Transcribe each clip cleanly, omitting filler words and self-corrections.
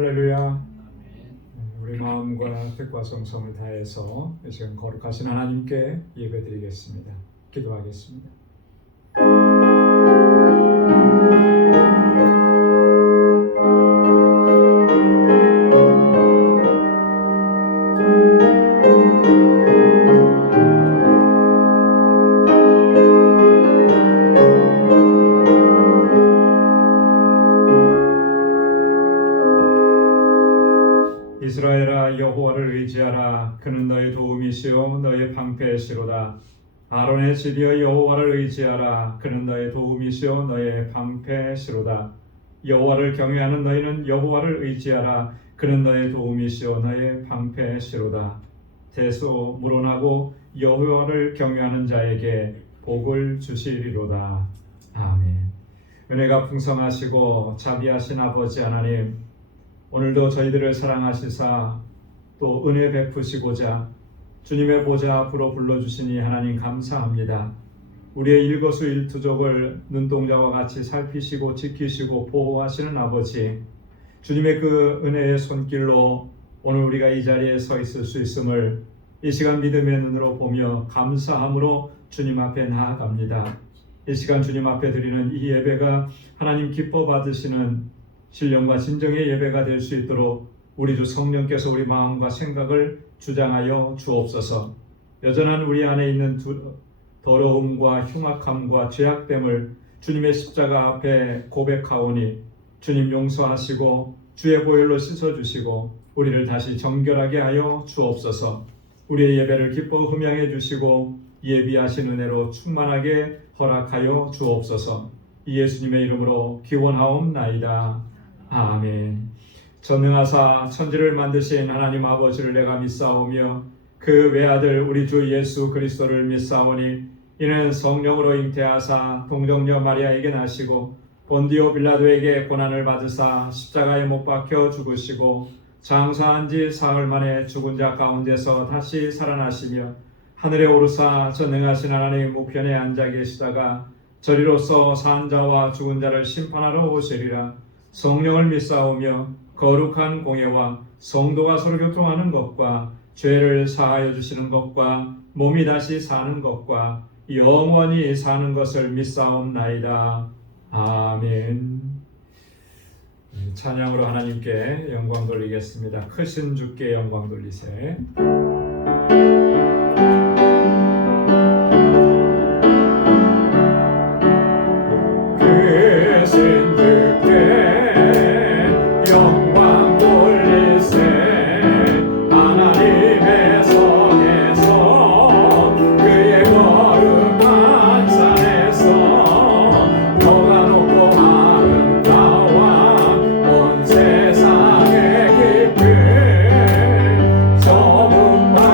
할렐루야. 우리 마음과 뜻과 정성을 다해서 이 시간 거룩하신 하나님께 예배드리겠습니다. 기도하겠습니다. 이스라엘아, 여호와를 의지하라. 그는 너의 도움이시요 너의 방패시로다. 아론의 집이여, 여호와를 의지하라. 그는 너의 도움이시요 너의 방패시로다. 여호와를 경외하는 너희는 여호와를 의지하라. 그는 너의 도움이시요 너의 방패시로다. 대소 물어나고 여호와를 경외하는 자에게 복을 주시리로다. 아멘. 은혜가 풍성하시고 자비하신 아버지 하나님, 오늘도 저희들을 사랑하시사 또 은혜 베푸시고자 주님의 보좌 앞으로 불러주시니 하나님 감사합니다. 우리의 일거수일투족을 눈동자와 같이 살피시고 지키시고 보호하시는 아버지, 주님의 그 은혜의 손길로 오늘 우리가 이 자리에 서 있을 수 있음을 이 시간 믿음의 눈으로 보며 감사함으로 주님 앞에 나아갑니다. 이 시간 주님 앞에 드리는 이 예배가 하나님 기뻐 받으시는 신령과 진정의 예배가 될 수 있도록 우리 주 성령께서 우리 마음과 생각을 주장하여 주옵소서. 여전한 우리 안에 있는 더러움과 흉악함과 죄악됨을 주님의 십자가 앞에 고백하오니 주님 용서하시고 주의 보혈로 씻어주시고 우리를 다시 정결하게 하여 주옵소서. 우리의 예배를 기뻐 흠양해 주시고 예비하신 은혜로 충만하게 허락하여 주옵소서. 이 예수님의 이름으로 기원하옵나이다. 아멘. 전능하사 천지를 만드신 하나님 아버지를 내가 믿사오며 그 외아들 우리 주 예수 그리스도를 믿사오니 이는 성령으로 잉태하사 동정녀 마리아에게 나시고 본디오 빌라도에게 고난을 받으사 십자가에 못 박혀 죽으시고 장사한 지 사흘 만에 죽은 자 가운데서 다시 살아나시며 하늘에 오르사 전능하신 하나님 우편에 앉아 계시다가 저리로서 산 자와 죽은 자를 심판하러 오시리라. 성령을 믿사오며 거룩한 공예와 성도가 서로 교통하는 것과 죄를 사하여 주시는 것과 몸이 다시 사는 것과 영원히 사는 것을 믿사옵나이다. 아멘. 찬양으로 하나님께 영광 돌리겠습니다. 크신 주께 영광 돌리세. 크신 주께 영광 돌리세. 하나님의 성에서 그의 거룩한 산에서 너가 높고 아름다워 온 세상의 깊은 저 문밖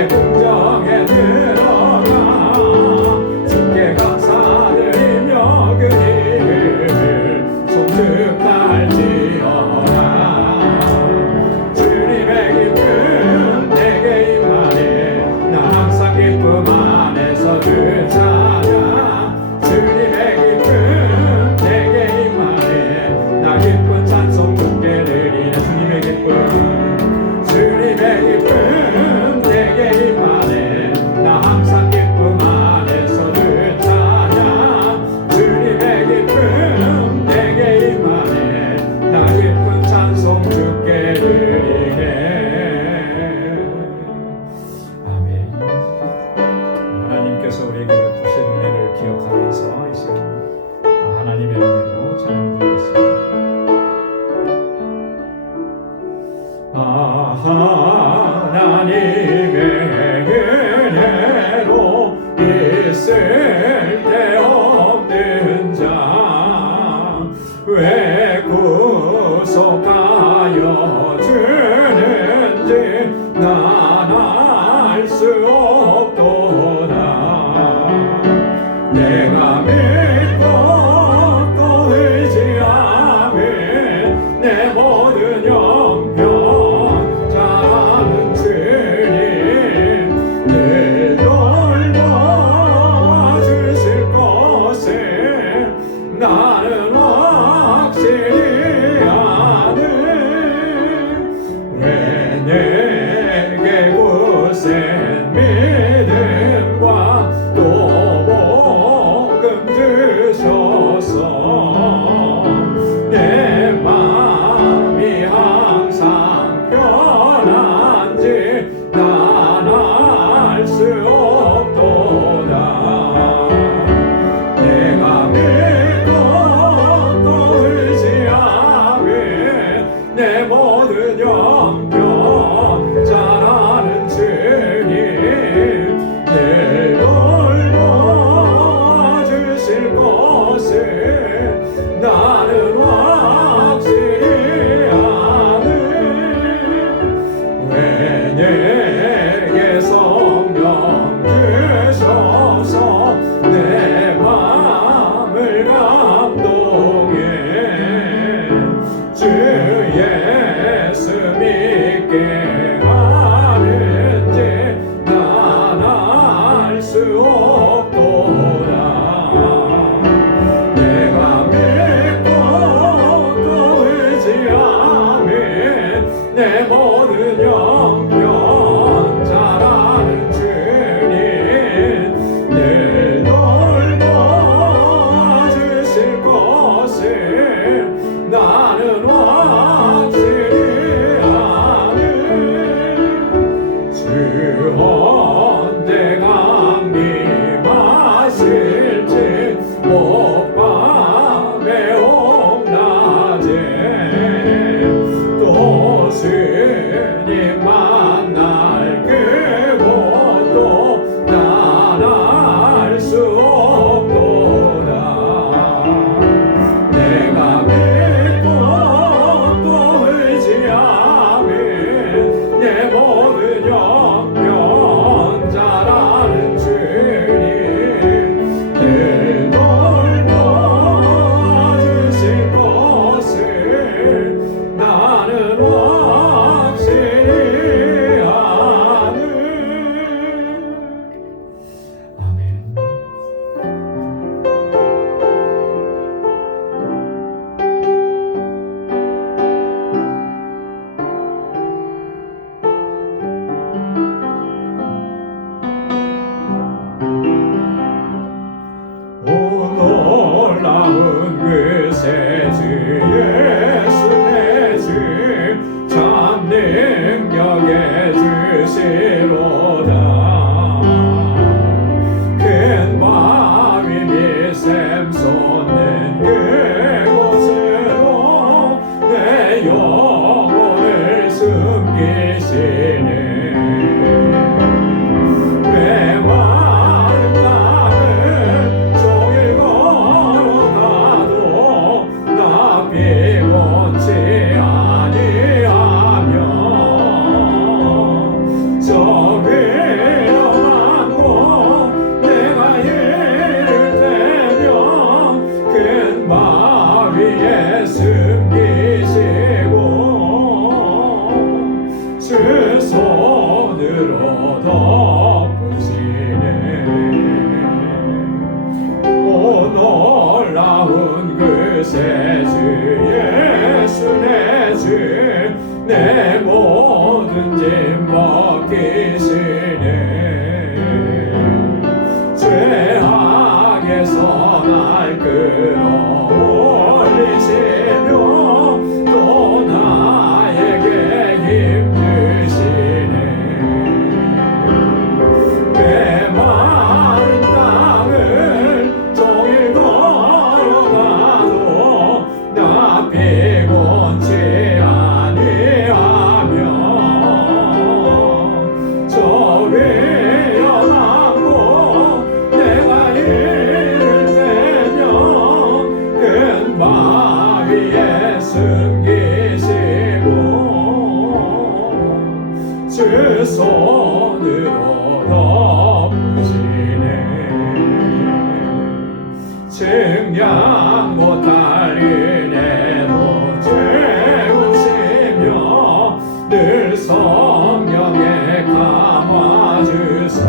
주의 궁정에 들어가 주께 감사드리며 그 일을 송축할지어다. 주님의 기쁨 내게 임하네. 난 항상 기쁨 안에서 주 찬양. 주님의 기쁨 내게 임하네. 나 기쁜 찬송 주께 드리네. 주님의 기쁨 주님의 기쁨 내게 임하네. 나 항상 기쁨 안에서 주 찬양. 주님의 기쁨 내게 임하네. 나 기쁜 찬송 주께 드리네. 아멘. 하나님께서 우리에게 주신 은혜를 기억하면서 이 시간 하나님의 은혜로 찬양 드리겠습니다. 하나님의 은혜로 있을 데 없는 자 왜 구속하여 주는지 난 알 수 없도다. 내가 믿고 또 의지하며 내 모든 영병 잘하는 주님 늘 돌봐주실 것을 나는 확실히 아는. 왜 내게 굳센 믿음과 또 복음 주셔서 내 맘이 항상 편한지 난 알 수 없도다. 내가 믿고 또 의지하며 내 모든 영병 잘하는 주님 늘 돌봐주실 것을 나는 확실히 아는. 왜 내게 성령 주셔서 내 맘을 감동해 주 예수 믿게 하는지 난 알 수 없도다. 내가 믿고 또 의지하며 내 모든 영병 잘하는 주님 늘 돌봐주실 것을 나는 확실히 아는. 주 언제 감기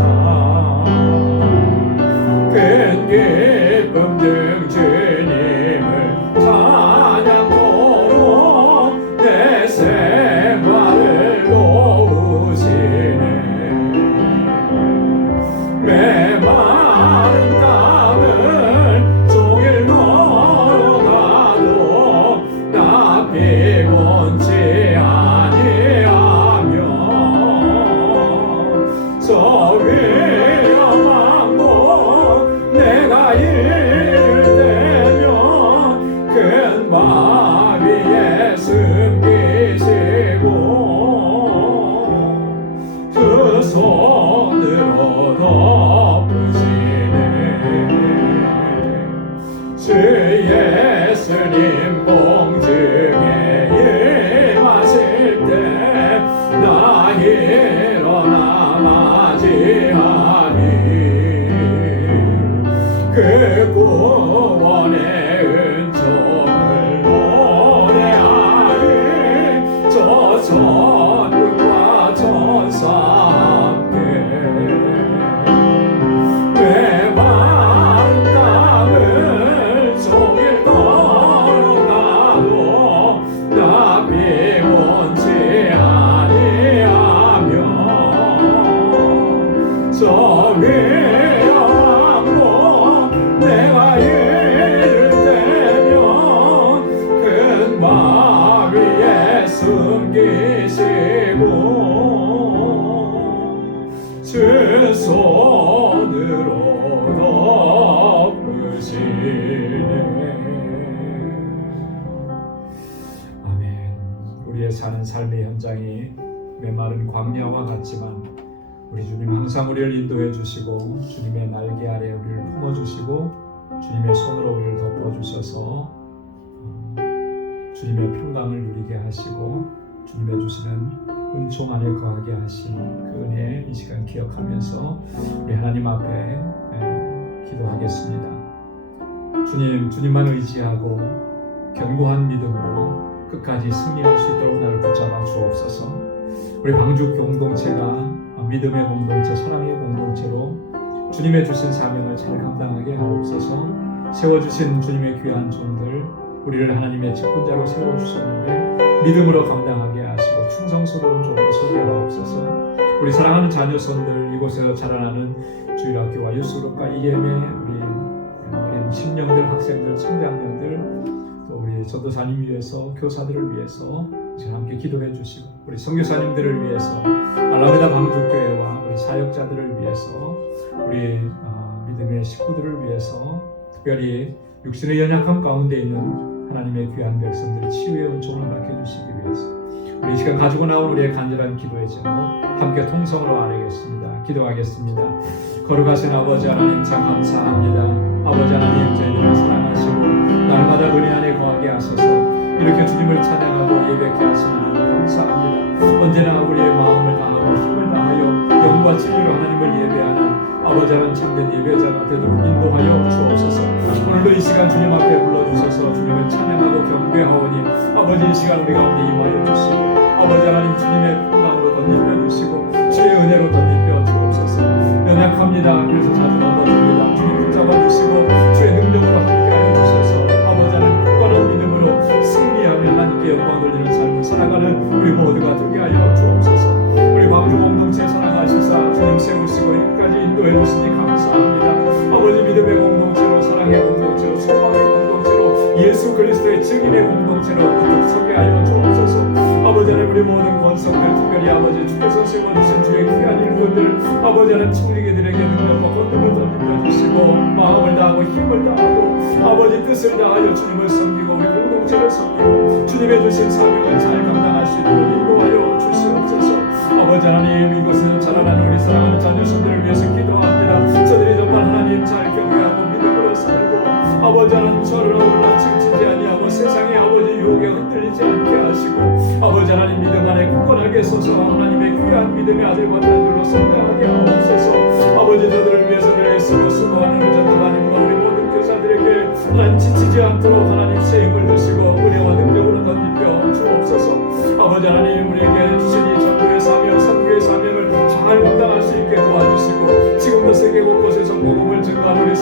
큰 기쁨 등 주님을 찬양토록 내 생활을 도우시네. 메마른 땅을 종일 걸어가도 나 피곤치 아니하며 저 위험한 곳 내가 이를 때면 큰 바 위에 숨기시고 그 손으로 덮으시네. 주 예수님 공중에 임하실 때 나 일어나 맞이하리. 그 구원의 은총을 노래하리. 저 천국과 천사 함께 메마른 땅을 종일 걸어가도 나 피곤치 아니하며 저 위험한 곳 내가 이를 때면 큰 바 위에 숨기시고 주 손으로 덮으시네. 아멘. 우리의 사는 삶의 현장이 메마른 광야와 같지만 우리 주님 항상 우리를 인도해 주시고 주님의 날개 아래 우리를 품어주시고 주님의 손으로 우리를 덮어주셔서 주님의 평강을 누리게 하시고 주님의 주시는 은총 안에 거하게 하신 그 은혜 이 시간 기억하면서 우리 하나님 앞에 기도하겠습니다. 주님, 주님만 의지하고 견고한 믿음으로 끝까지 승리할 수 있도록 나를 붙잡아 주옵소서. 우리 방주 공동체가 믿음의 공동체, 사랑의 공동체로 주님의 주신 사명을 잘 감당하게 하옵소서. 세워주신 주님의 귀한 종들, 우리를 하나님의 직분자로 세워주셨는데 믿음으로 감당하게 하시고 충성스러운 종으로 소개하옵소서. 우리 사랑하는 자녀손들, 이곳에서 자라나는 주일학교와 유스룹과 EM의 우리 어린 신령들, 학생들, 청장년들, 또 우리 전도사님 위해서, 교사들을 위해서 지금 함께 기도해 주시고 우리 선교사님들을 위해서, 알라메다 방주교회와 우리 사역자들을 위해서, 우리 믿음의 식구들을 위해서, 특별히 육신의 연약함 가운데 있는 하나님의 귀한 백성들 치유의 은총을 허락해 주시기 위해서 우리 이 시간 가지고 나온 우리의 간절한 기도의 제목 함께 통성으로 아뢰겠습니다. 기도하겠습니다. 거룩하신 아버지 하나님 참 감사합니다. 아버지 하나님 저희들을 사랑하시고 날마다 은혜 안에 거하게 하소서. 이렇게 주님을 찬양하고 예배케 하시는 하나님 감사합니다. 언제나 우리의 마음을 다하고 힘을 다하여 영과 진리로 하나님을 예배하는 아버지 하나님 참된 예배자가 되도록 인도하여 주옵소서. 오늘도 이 시간 주님 앞에 불러주셔서 주님을 찬양하고 경배하오니 아버지 이 시간 우리 가운데 임하여 주시고 아버지 하나님 주님의 평강으로 덧입혀 주시고 주의 은혜로 덧입혀 주옵소서. 연약합니다. 그래서 자주 넘어집니다. 주님 붙잡아 주시고 주의 능력으로 함께하여 주셔서 아버지 하나님 굳건한 믿음으로 승리하며 하나님께 영광 돌리는 삶을 살아가는 우리 모두가 되게 하여 주옵소서. 우리 방주 공동체 사랑하시사 주님 세우시고 여기까지 인도해 주시니 감사합니다. 아버지 믿음의 공동체로, 사랑의 공동체로, 소망의 공동체로, 예수 그리스도의 증인의 공동체로 거듭 서게 하여 주옵소서. 아버지 하나님 우리 모든 권속들, 특별히 아버지 주께서 세워주신 주의 귀한 일꾼들, 아버지 하나님 청지기들에게 능력과 권능을 덧입혀 주시고 마음을 다하고 힘을 다하고 아버지 뜻을 다하여 주님을 섬기고 우리 공동체를 섬기고 주님의 주신 사명을 잘 감당할 수 있도록 인도하여 주시옵소서. 아버지 하나님 이곳에서 자라나는 우리 사랑하는 자녀손들을 위해서 기도합니다. 저들이 정말 하나님 잘 경외하고 믿음으로 살고 아버지 하나님 저를 어울러 치지 아니하고 세상의 아버지 유혹에 흔들리지 않게 하시고 아버지 하나님 믿음 안에 굳건하게 서서 하나님의 귀한 믿음의 아들과 딸들로 성장하게 하옵소서. 아버지 저들을 위해서 늘 애쓰고 수고하는 우리 전도사님과 우리 모든 교사들에게 하나님 지치지 않도록 하나님 새 힘을 주시고 은혜와 능력으로 덧입혀 주옵소서. 아버지 하나님 우리에게 주신 이 전도의 사명, 선교의 사명을 잘 감당할 수 있게 도와주시고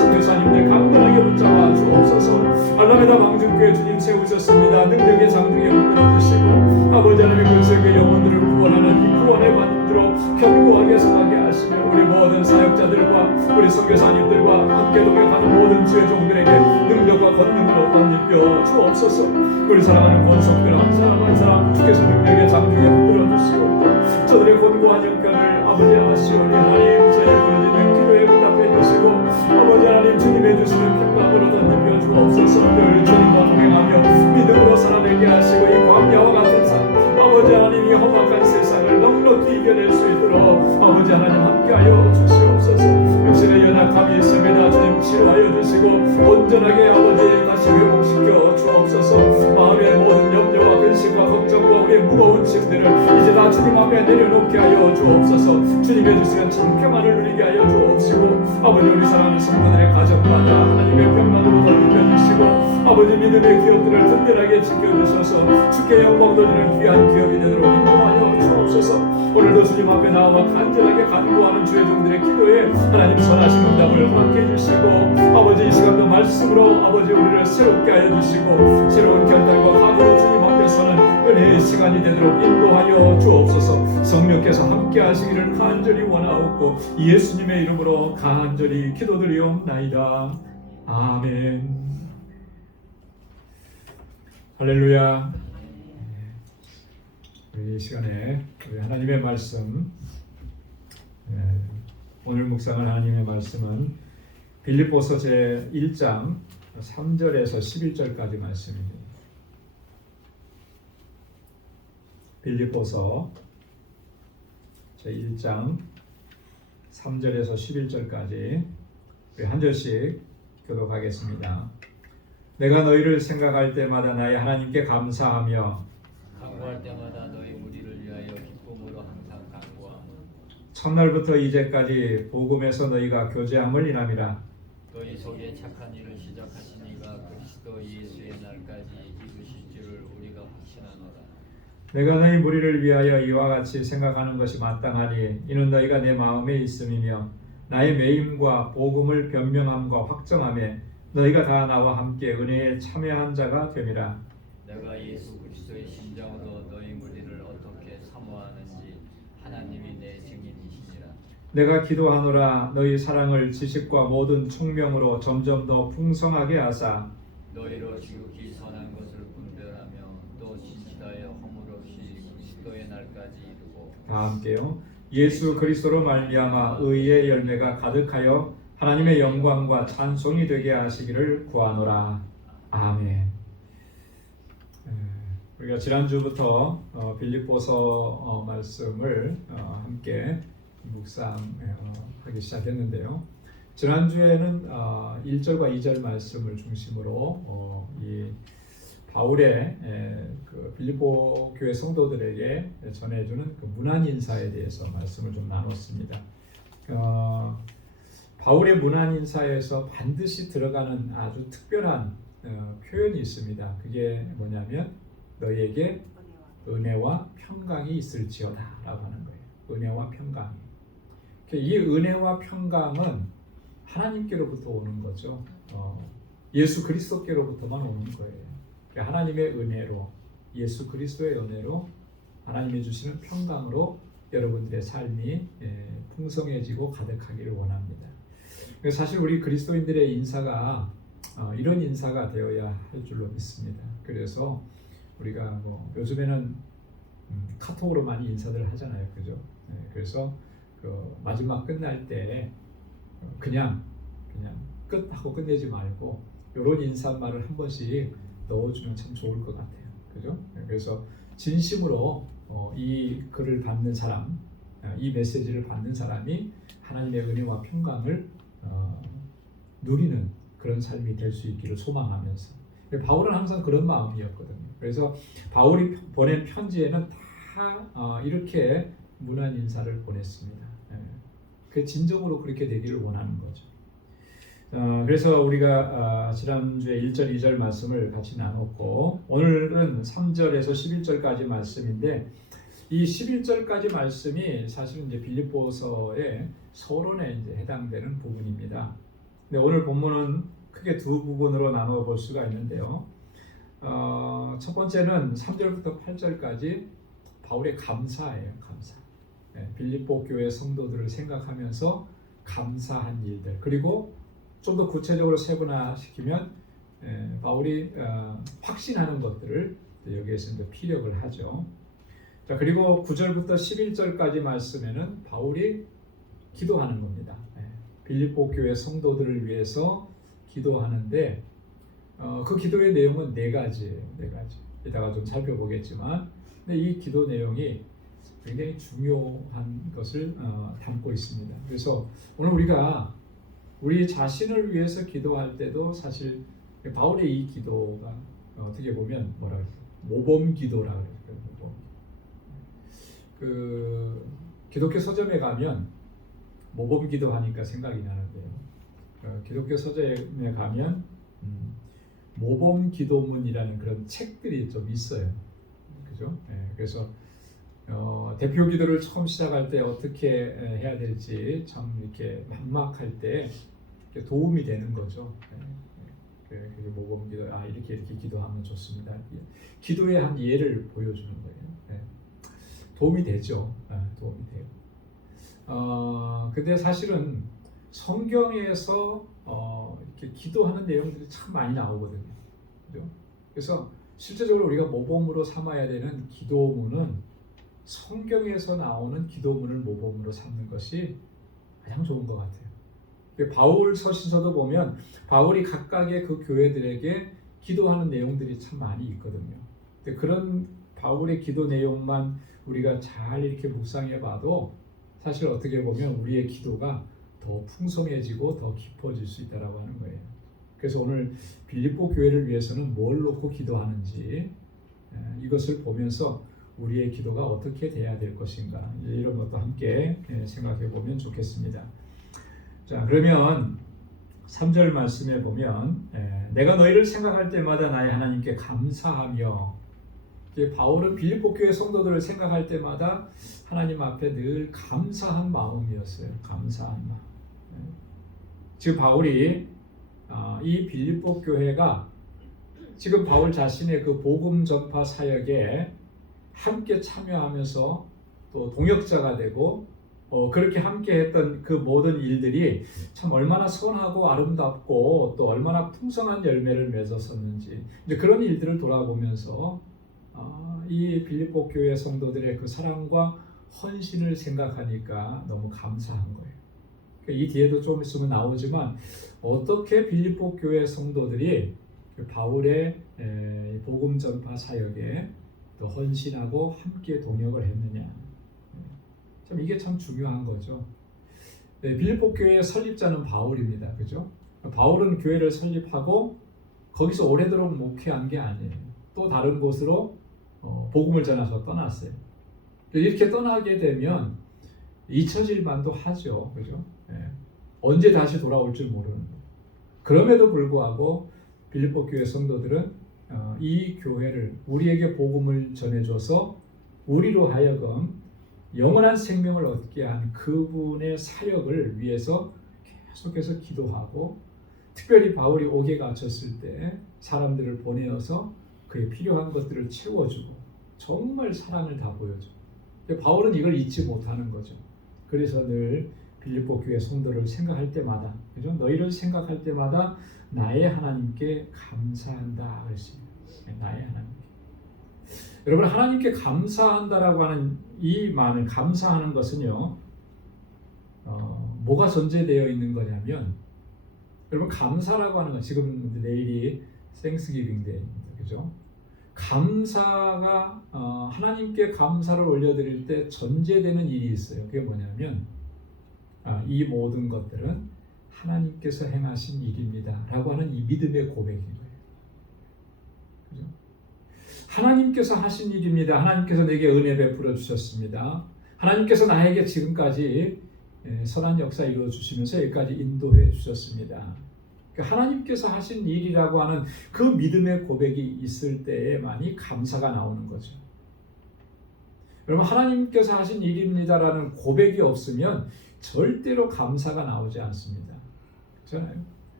선교사님들 강건하게 붙잡아 주옵소서. 알라메다 방중교회 주님 세우셨습니다. 능력의 장중에 붙들어 주시고 아버지 하나님의 근세계 영혼들을 구원하는 이 구원의 반드로 견고하게 서하게 하시며 우리 모든 사역자들과 우리 선교사님들과 함께 동행하는 모든 주의 종들에게 능력과 권능을 덧입혀 주옵소서. 우리 사랑하는 권속들 한 사람 한 사람 주께서 능력의 장중에 붙들어 주시고 저들의 권고한 형편을 아버지 아시오니 하나님 저희 부르짖는 기도에 응답해 주시고 아버지 하나님 주님의 주시는 평강으로 덧입혀 주옵소서. 늘 주님과 동행하며 믿음으로 살아내게 하시고 이 광야와 같은 삶 아버지 하나님 이 험악한 세상을 넉넉히 이겨낼 수 있도록 아버지 하나님 함께하여 주시옵소서. 육신의 연약함이 있음에도 주님 치료하여 주시고 온전하게 아버지 다시 회복시켜 주옵소서. 마음의 모든 염려와 근심과 걱정과 우리의 무거운 짐들을 이제 다 주님 앞에 내려놓게 하여 주옵소서. 주님의 주시는 참 평안을 누리게 하여 주옵시고 아버지 우리 사랑하는 성도들의 가정마다 하나님의 평안으로 덧입혀 주시고 아버지 믿음의 기업들을 든든하게 지켜주셔서 주께 영광 돌리는 귀한 기업이 되도록 인도하여 주옵소서. 오늘도 주님 앞에 나와 간절하게 간구하는 주의 종들의 기도에 하나님 선하신 응답을 받게 해주시고 아버지 이 시간도 말씀으로 아버지 우리를 새롭게 하여 주시고 새로운 결단과 각오로 주님 앞에 서는 은혜의 시간이 되도록 인도하여 주옵소서. 성령께서 함께 하시기를 간절히 원하옵고 예수님의 이름으로 간절히 기도드리옵나이다. 아멘. 할렐루야. 우리 이 시간에 우리 하나님의 말씀 오늘 묵상할 하나님의 말씀은 빌립보서 제 1장 3절에서 11절까지 말씀입니다. 빌립보서 제 1장 3절에서 11절까지 우리 한 절씩 교독하겠습니다. 내가 너희를 생각할 때마다 나의 하나님께 감사하며 간구할 때마다 너희 무리를 위하여 기쁨으로 항상 간구하며 첫날부터 이제까지 복음에서 너희가 교제함을 인함이라. 너희 속에 착한 일을 시작하신 이가 그리스도 예수의 날까지 이루실 줄을 우리가 확신하노라. 내가 너희 무리를 위하여 이와 같이 생각하는 것이 마땅하니 이는 너희가 내 마음에 있음이며 나의 매임과 복음을 변명함과 확정함에 너희가 다 나와 함께 은혜에 참여한 자가 됨이라. 내가 예수 그리스도의 심정으로 너희 무리를 어떻게 사모하는지 하나님이 내 증인이시니라. 내가 기도하노라 너희 사랑을 지식과 모든 총명으로 점점 더 풍성하게 하사 너희로 지극히 선한 것을 분별하며 또 진실하여 허물 없이 그리스도의 날까지 이루고 다 함께요. 예수 그리스도로 말미암아 의의 열매가 가득하여 하나님의 영광과 찬송이 되게 하시기를 구하노라. 아멘. 우리가 지난주부터 빌립보서 말씀을 함께 묵상하기 시작했는데요. 지난주에는 1절과 2절 말씀을 중심으로 이 바울의 그 빌립보 교회 성도들에게 전해주는 그 문안 인사에 대해서 말씀을 좀 나눴습니다. 바울의 문안 인사에서 반드시 들어가는 아주 특별한 표현이 있습니다. 그게 뭐냐면 너희에게 은혜와 평강이 있을지어다 라고 하는 거예요. 은혜와 평강이. 이 은혜와 평강은 하나님께로부터 오는 거죠. 예수 그리스도께로부터만 오는 거예요. 하나님의 은혜로 예수 그리스도의 은혜로 하나님이 주시는 평강으로 여러분들의 삶이 풍성해지고 가득하기를 원합니다. 사실 우리 그리스도인들의 인사가 이런 인사가 되어야 할 줄로 믿습니다. 그래서 우리가 뭐 요즘에는 카톡으로 많이 인사들 하잖아요, 그죠? 그래서 그 마지막 끝날 때 그냥 끝하고 끝내지 말고 이런 인사말을 한 번씩 넣어주면 참 좋을 것 같아요, 그죠? 그래서 진심으로 이 글을 받는 사람, 이 메시지를 받는 사람이 하나님의 은혜와 평강을 누리는 그런 삶이 될 수 있기를 소망하면서 바울은 항상 그런 마음이었거든요. 그래서 바울이 보낸 편지에는 다 이렇게 문안 인사를 보냈습니다. 그 진정으로 그렇게 되기를 원하는 거죠. 그래서 우리가 지난주에 1절, 2절 말씀을 같이 나눴고 오늘은 3절에서 11절까지 말씀인데 이 11절까지 말씀이 사실은 이제 빌립보서의 서론에 이제 해당되는 부분입니다. 네, 오늘 본문은 크게 두 부분으로 나누어 볼 수가 있는데요. 첫 번째는 3절부터 8절까지 바울의 감사예요. 감사. 빌립보 교회 성도들을 생각하면서 감사한 일들, 그리고 좀 더 구체적으로 세분화시키면 바울이 확신하는 것들을 여기에서 이제 피력을 하죠. 자, 그리고 9절부터 11절까지 말씀에는 바울이 기도하는 겁니다. 빌립보 교회 성도들을 위해서 기도하는데 그 기도의 내용은 네 가지예요. 네 가지. 이따가 좀 살펴보겠지만, 근데 이 기도 내용이 굉장히 중요한 것을 담고 있습니다. 그래서 오늘 우리가 우리 자신을 위해서 기도할 때도 사실 바울의 이 기도가 어떻게 보면 뭐라 그럴까? 모범 기도라 그래요. 모범. 그 기독교 서점에 가면 모범 기도하니까 생각이 나는데요. 기독교 서점에 가면 모범 기도문이라는 그런 책들이 좀 있어요. 그죠? 그래서 대표 기도를 처음 시작할 때 어떻게 해야 될지 참 이렇게 막막할 때 도움이 되는 거죠. 그게 모범 기도, 이렇게 기도하면 좋습니다. 기도의 한 예를 보여주는 거예요. 도움이 되죠. 도움이 돼요. 근데 사실은 성경에서 이렇게 기도하는 내용들이 참 많이 나오거든요. 그죠? 그래서 실제적으로 우리가 모범으로 삼아야 되는 기도문은 성경에서 나오는 기도문을 모범으로 삼는 것이 가장 좋은 것 같아요. 바울 서신서도 보면 바울이 각각의 그 교회들에게 기도하는 내용들이 참 많이 있거든요. 그런 바울의 기도 내용만 우리가 잘 이렇게 묵상해 봐도 사실 어떻게 보면 우리의 기도가 더 풍성해지고 더 깊어질 수 있다라고 하는 거예요. 그래서 오늘 빌립보 교회를 위해서는 뭘 놓고 기도하는지 이것을 보면서 우리의 기도가 어떻게 돼야 될 것인가, 이런 것도 함께 생각해 보면 좋겠습니다. 자, 그러면 3절 말씀에 보면 내가 너희를 생각할 때마다 나의 하나님께 감사하며, 바울은 빌립보 교회 성도들을 생각할 때마다 하나님 앞에 늘 감사한 마음이었어요. 감사한 마음. 지금 바울이 이 빌립보 교회가 지금 바울 자신의 그 복음 전파 사역에 함께 참여하면서 또 동역자가 되고 그렇게 함께 했던 그 모든 일들이 참 얼마나 선하고 아름답고 또 얼마나 풍성한 열매를 맺었었는지, 이제 그런 일들을 돌아보면서 이 빌립보 교회 성도들의 그 사랑과 헌신을 생각하니까 너무 감사한 거예요. 이 뒤에도 좀 있으면 나오지만 어떻게 빌립보 교회 성도들이 바울의 복음 전파 사역에 또 헌신하고 함께 동역을 했느냐, 참 이게 참 중요한 거죠. 빌립보 교회의 설립자는 바울입니다. 그죠? 바울은 교회를 설립하고 거기서 오래도록 목회한 게 아니에요. 또 다른 곳으로 복음을 전해서 떠났어요. 이렇게 떠나게 되면 잊혀질 만도 하죠. 그죠? 언제 다시 돌아올 줄 모르는 거예요. 그럼에도 불구하고 빌립보 교회 성도들은 이 교회를, 우리에게 복음을 전해줘서 우리로 하여금 영원한 생명을 얻게 한 그분의 사역을 위해서 계속해서 기도하고, 특별히 바울이 옥에 갇혔을 때 사람들을 보내어서 그의 필요한 것들을 채워주고 정말 사랑을 다 보여줘. 바울은 이걸 잊지 못하는 거죠. 그래서 늘 빌립보 교회 성도를 생각할 때마다, 그죠? 너희를 생각할 때마다 나의 하나님께 감사한다 그랬습니다. 나의 하나님께. 여러분, 하나님께 감사한다라고 하는 이 말을, 감사하는 것은요, 뭐가 전제되어 있는 거냐면, 여러분, 감사라고 하는 건, 지금 내일이 땡스기빙 데이입니다. 그죠? 감사가 하나님께 감사를 올려드릴 때 전제되는 일이 있어요. 그게 뭐냐면 이 모든 것들은 하나님께서 행하신 일입니다 라고 하는 이 믿음의 고백인 거예요. 그죠? 하나님께서 하신 일입니다. 하나님께서 내게 은혜 베풀어 주셨습니다. 하나님께서 나에게 지금까지 선한 역사 이루어 주시면서 여기까지 인도해 주셨습니다. 하나님께서 하신 일이라고 하는 그 믿음의 고백이 있을 때에만이 감사가 나오는 거죠. 여러분, 하나님께서 하신 일입니다라는 고백이 없으면 절대로 감사가 나오지 않습니다. 그렇잖아요.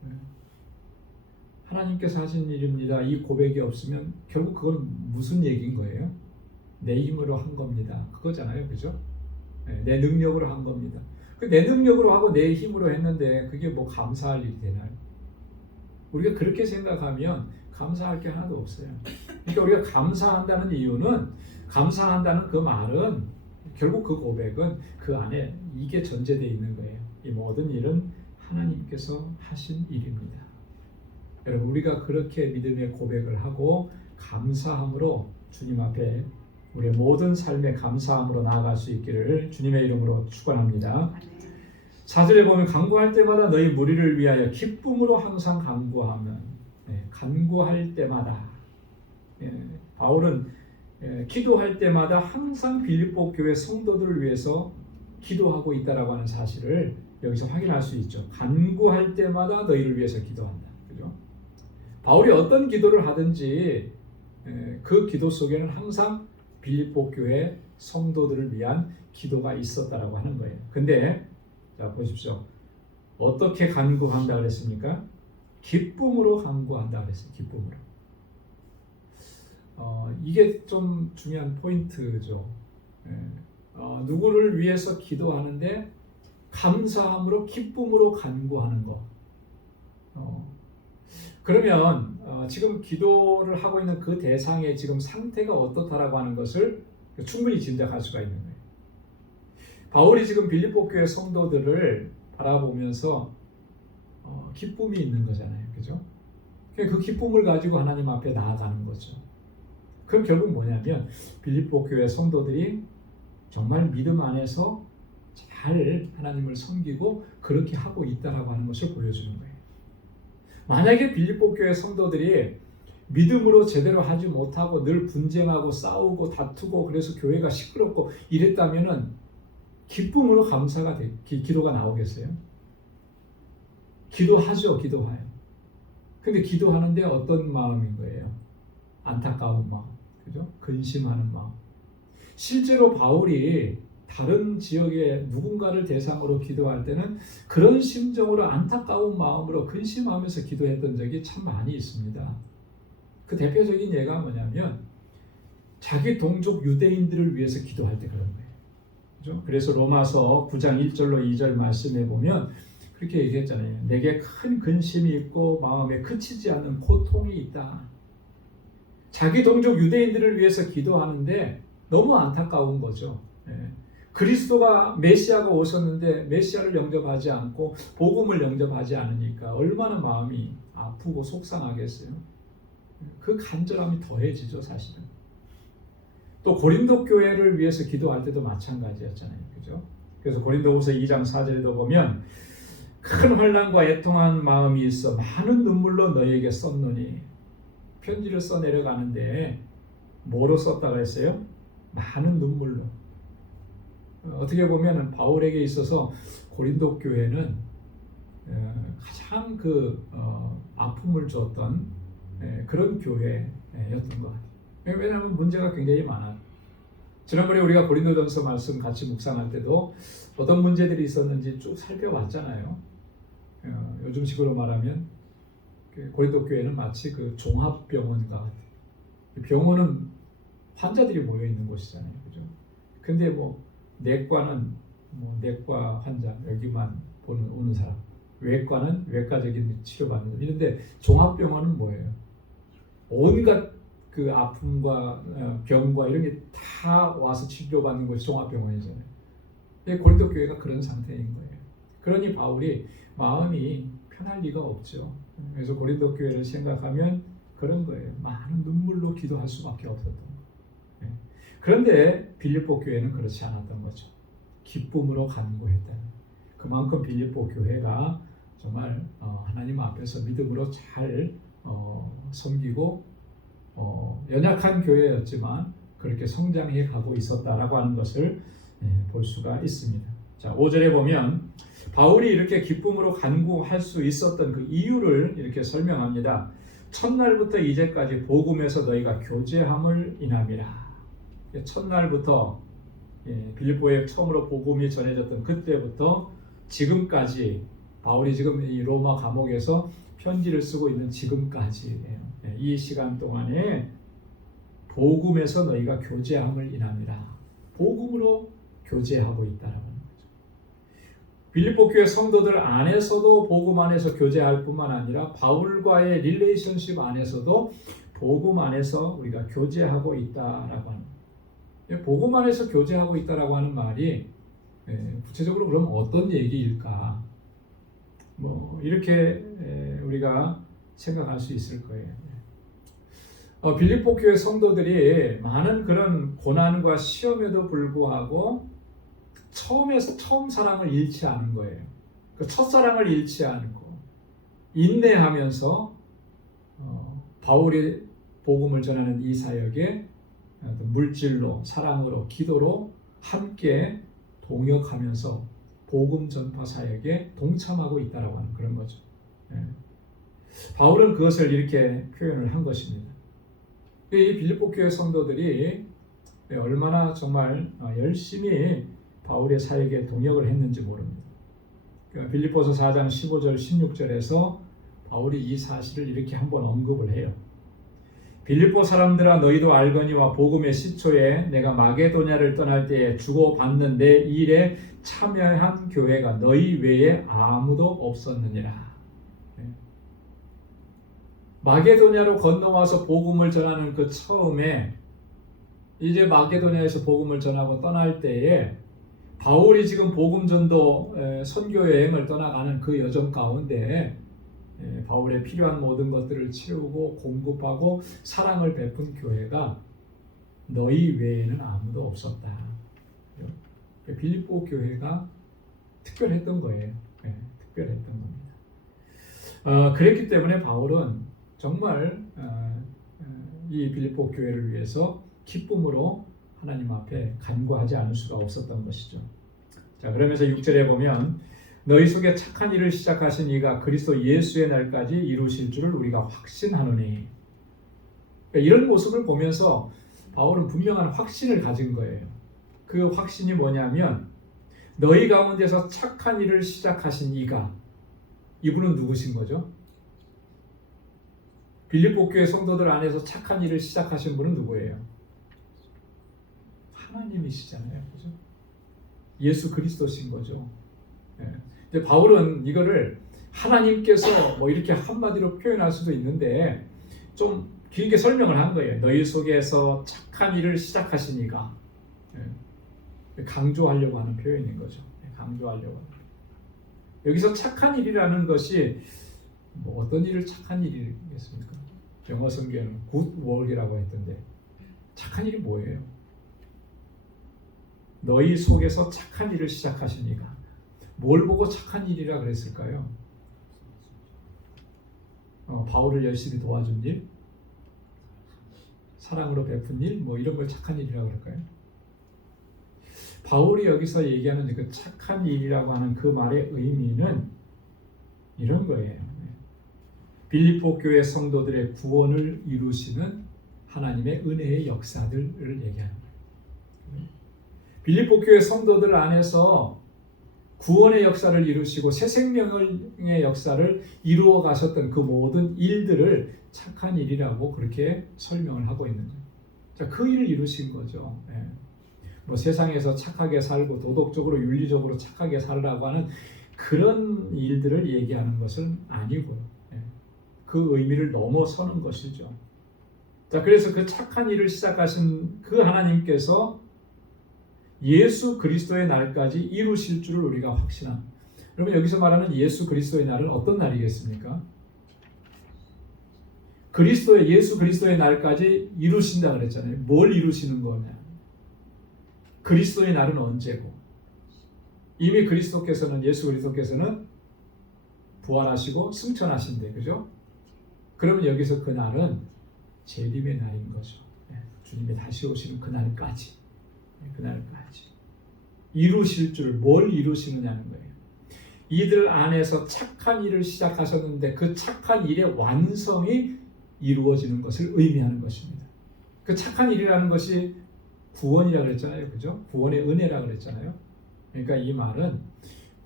하나님께서 하신 일입니다. 이 고백이 없으면 결국 그건 무슨 얘기인 거예요? 내 힘으로 한 겁니다. 그거잖아요. 그죠? 내 능력으로 한 겁니다. 내 능력으로 하고 내 힘으로 했는데 그게 뭐 감사할 일이 되나요? 우리가 그렇게 생각하면 감사할 게 하나도 없어요. 그러니까 우리가 감사한다는 이유는, 감사한다는 그 말은, 결국 그 고백은 그 안에 이게 전제되어 있는 거예요. 이 모든 일은 하나님께서 하신 일입니다. 여러분, 우리가 그렇게 믿음의 고백을 하고 감사함으로 주님 앞에 우리의 모든 삶의 감사함으로 나아갈 수 있기를 주님의 이름으로 축원합니다. 4절에 보면 간구할 때마다 너희 무리를 위하여 기쁨으로 항상 간구하면, 간구할 때마다, 바울은 기도할 때마다 항상 빌립보 교회 성도들을 위해서 기도하고 있다라고 하는 사실을 여기서 확인할 수 있죠. 간구할 때마다 너희를 위해서 기도한다. 그죠? 바울이 어떤 기도를 하든지 그 기도 속에는 항상 빌립보 교회 성도들을 위한 기도가 있었다라고 하는 거예요. 근데 자 보십시오. 어떻게 간구한다 그랬습니까? 기쁨으로 간구한다 그랬어요. 기쁨으로. 이게 좀 중요한 포인트죠. 누구를 위해서 기도하는데 감사함으로 기쁨으로 간구하는 것. 그러면 지금 기도를 하고 있는 그 대상의 지금 상태가 어떻다라고 하는 것을 충분히 짐작할 수가 있는 거예요. 바울이 지금 빌립보 교회 성도들을 바라보면서 기쁨이 있는 거잖아요. 그죠? 그 기쁨을 가지고 하나님 앞에 나아가는 거죠. 그럼 결국 뭐냐면 빌립보 교회 성도들이 정말 믿음 안에서 잘 하나님을 섬기고 그렇게 하고 있다라고 하는 것을 보여주는 거예요. 만약에 빌립보 교회 성도들이 믿음으로 제대로 하지 못하고 늘 분쟁하고 싸우고 다투고 그래서 교회가 시끄럽고 이랬다면은 기쁨으로 감사가 기도가 나오겠어요? 기도하죠, 기도해요. 근데 기도하는데 어떤 마음인 거예요? 안타까운 마음, 그죠? 근심하는 마음. 실제로 바울이 다른 지역의 누군가를 대상으로 기도할 때는 그런 심정으로 안타까운 마음으로 근심하면서 기도했던 적이 참 많이 있습니다. 그 대표적인 예가 뭐냐면 자기 동족 유대인들을 위해서 기도할 때 그런 거예요. 그죠? 그래서 로마서 9장 1절로 2절 말씀에 보면 그렇게 얘기했잖아요. 내게 큰 근심이 있고 마음에 그치지 않는 고통이 있다. 자기 동족 유대인들을 위해서 기도하는데 너무 안타까운 거죠. 그리스도가 메시아가 오셨는데 메시아를 영접하지 않고 복음을 영접하지 않으니까 얼마나 마음이 아프고 속상하겠어요. 그 간절함이 더해지죠, 사실은. 또 고린도 교회를 위해서 기도할 때도 마찬가지였잖아요. 그죠? 그래서 고린도후서 2장 4절에도 보면 큰 환난과 애통한 마음이 있어 많은 눈물로 너희에게 썼노니, 편지를 써 내려가는데 뭐로 썼다고 했어요? 많은 눈물로. 어떻게 보면 바울에게 있어서 고린도 교회는 가장 아픔을 줬던 그런 교회였던 것 같아요. 왜냐하면 문제가 굉장히 많아요. 지난번에 우리가 고린도전서 말씀 같이 묵상할 때도 어떤 문제들이 있었는지 쭉 살펴봤잖아요. 요즘식으로 말하면 고린도 교회는 마치 그 종합병원과 같아요. 병원은 환자들이 모여 있는 곳이잖아요, 그죠? 근데 내과는 내과 환자 여기만 오는 사람, 외과는 외과적인 치료받는 사람. 이런데 종합병원은 뭐예요? 온갖 그 아픔과 병과 이런 게 다 와서 치료받는 것이 종합병원이잖아요. 고린도 교회가 그런 상태인 거예요. 그러니 바울이 마음이 편할 리가 없죠. 그래서 고린도 교회를 생각하면 그런 거예요. 많은 눈물로 기도할 수밖에 없었던 거예요. 그런데 빌립보 교회는 그렇지 않았던 거죠. 기쁨으로 간구했다. 그만큼 빌립보 교회가 정말 하나님 앞에서 믿음으로 잘 섬기고 연약한 교회였지만 그렇게 성장해 가고 있었다라고 하는 것을 볼 수가 있습니다. 자, 5절에 보면 바울이 이렇게 기쁨으로 간구할 수 있었던 그 이유를 이렇게 설명합니다. 첫날부터 이제까지 복음에서 너희가 교제함을 인함이라. 첫날부터 빌립보에 처음으로 복음이 전해졌던 그때부터 지금까지 바울이 지금 이 로마 감옥에서 편지를 쓰고 있는 지금까지예요. 이 시간 동안에 복음에서 너희가 교제함을 인합니다. 복음으로 교제하고 있다라는 거죠. 빌립보 교회 성도들 안에서도 복음 안에서 교제할 뿐만 아니라 바울과의 릴레이션십 안에서도 복음 안에서 우리가 교제하고 있다라고 하는 거예요. 복음 안에서 교제하고 있다라고 하는 말이 구체적으로 그럼 어떤 얘기일까? 이렇게 우리가 생각할 수 있을 거예요. 빌립보 교회 성도들이 많은 그런 고난과 시험에도 불구하고 처음 사랑을 잃지 않은 거예요. 그 첫사랑을 잃지 않고 인내하면서 바울이 복음을 전하는 이 사역에 물질로, 사랑으로, 기도로 함께 동역하면서 복음 전파 사역에 동참하고 있다라고 하는 그런 거죠. 바울은 그것을 이렇게 표현을 한 것입니다. 이 빌립보 교회 성도들이 얼마나 정말 열심히 바울의 사역에 동역을 했는지 모릅니다. 빌립보서 4장 15절 16절에서 바울이 이 사실을 이렇게 한번 언급을 해요. 빌립보 사람들아 너희도 알거니와 복음의 시초에 내가 마게도냐를 떠날 때에 주고받는 내 일에 참여한 교회가 너희 외에 아무도 없었느니라. 마게도냐로 건너와서 복음을 전하는 그 처음에 이제 마게도냐에서 복음을 전하고 떠날 때에 바울이 지금 복음 전도 선교 여행을 떠나가는 그 여정 가운데 바울의 필요한 모든 것들을 채우고 공급하고 사랑을 베푼 교회가 너희 외에는 아무도 없었다. 빌립보 교회가 특별했던 거예요. 특별했던 겁니다. 그랬기 때문에 바울은 정말 이 빌립보 교회를 위해서 기쁨으로 하나님 앞에 간구하지 않을 수가 없었던 것이죠. 자, 그러면서 6절에 보면 너희 속에 착한 일을 시작하신 이가 그리스도 예수의 날까지 이루실 줄을 우리가 확신하노니. 그러니까 이런 모습을 보면서 바울은 분명한 확신을 가진 거예요. 그 확신이 뭐냐면 너희 가운데서 착한 일을 시작하신 이가, 이분은 누구신 거죠? 빌립보 교회 성도들 안에서 착한 일을 시작하신 분은 누구예요? 하나님이시잖아요. 그죠? 예수 그리스도신 거죠. 근데 바울은 이거를 하나님께서 이렇게 한마디로 표현할 수도 있는데 좀 길게 설명을 한 거예요. 너희 속에서 착한 일을 시작하신 이가. 강조하려고 하는 표현인 거죠. 강조하려고 하는. 여기서 착한 일이라는 것이 어떤 일을 착한 일이겠습니까? 영어 성경에는 good work이라고 했던데 착한 일이 뭐예요? 너희 속에서 착한 일을 시작하신 이가. 뭘 보고 착한 일이라 그랬을까요? 바울을 열심히 도와준 일? 사랑으로 베푼 일? 이런 걸 착한 일이라고 그럴까요? 바울이 여기서 얘기하는 그 착한 일이라고 하는 그 말의 의미는 이런 거예요. 빌립보 교회 성도들의 구원을 이루시는 하나님의 은혜의 역사들을 얘기하는 거예요. 빌립보 교회 성도들 안에서 구원의 역사를 이루시고 새 생명의 역사를 이루어 가셨던 그 모든 일들을 착한 일이라고 그렇게 설명을 하고 있는 거예요. 자, 그 일을 이루신 거죠. 세상에서 착하게 살고 도덕적으로 윤리적으로 착하게 살라고 하는 그런 일들을 얘기하는 것은 아니고요. 그 의미를 넘어서는 것이죠. 자, 그래서 그 착한 일을 시작하신 그 하나님께서 예수 그리스도의 날까지 이루실 줄을 우리가 확신합니다. 여러분, 여기서 말하는 예수 그리스도의 날은 어떤 날이겠습니까? 예수 그리스도의 날까지 이루신다 그랬잖아요. 뭘 이루시는 거냐? 그리스도의 날은 언제고? 이미 예수 그리스도께서는 부활하시고 승천하신대, 그죠? 그러면 여기서 그 날은 재림의 날인 거죠. 주님이 다시 오시는 그 날까지. 그날까지 이루실 줄, 뭘 이루시느냐는 거예요. 이들 안에서 착한 일을 시작하셨는데 그 착한 일의 완성이 이루어지는 것을 의미하는 것입니다. 그 착한 일이라는 것이 구원이라고 그랬잖아요. 그죠? 구원의 은혜라고 그랬잖아요. 그러니까 이 말은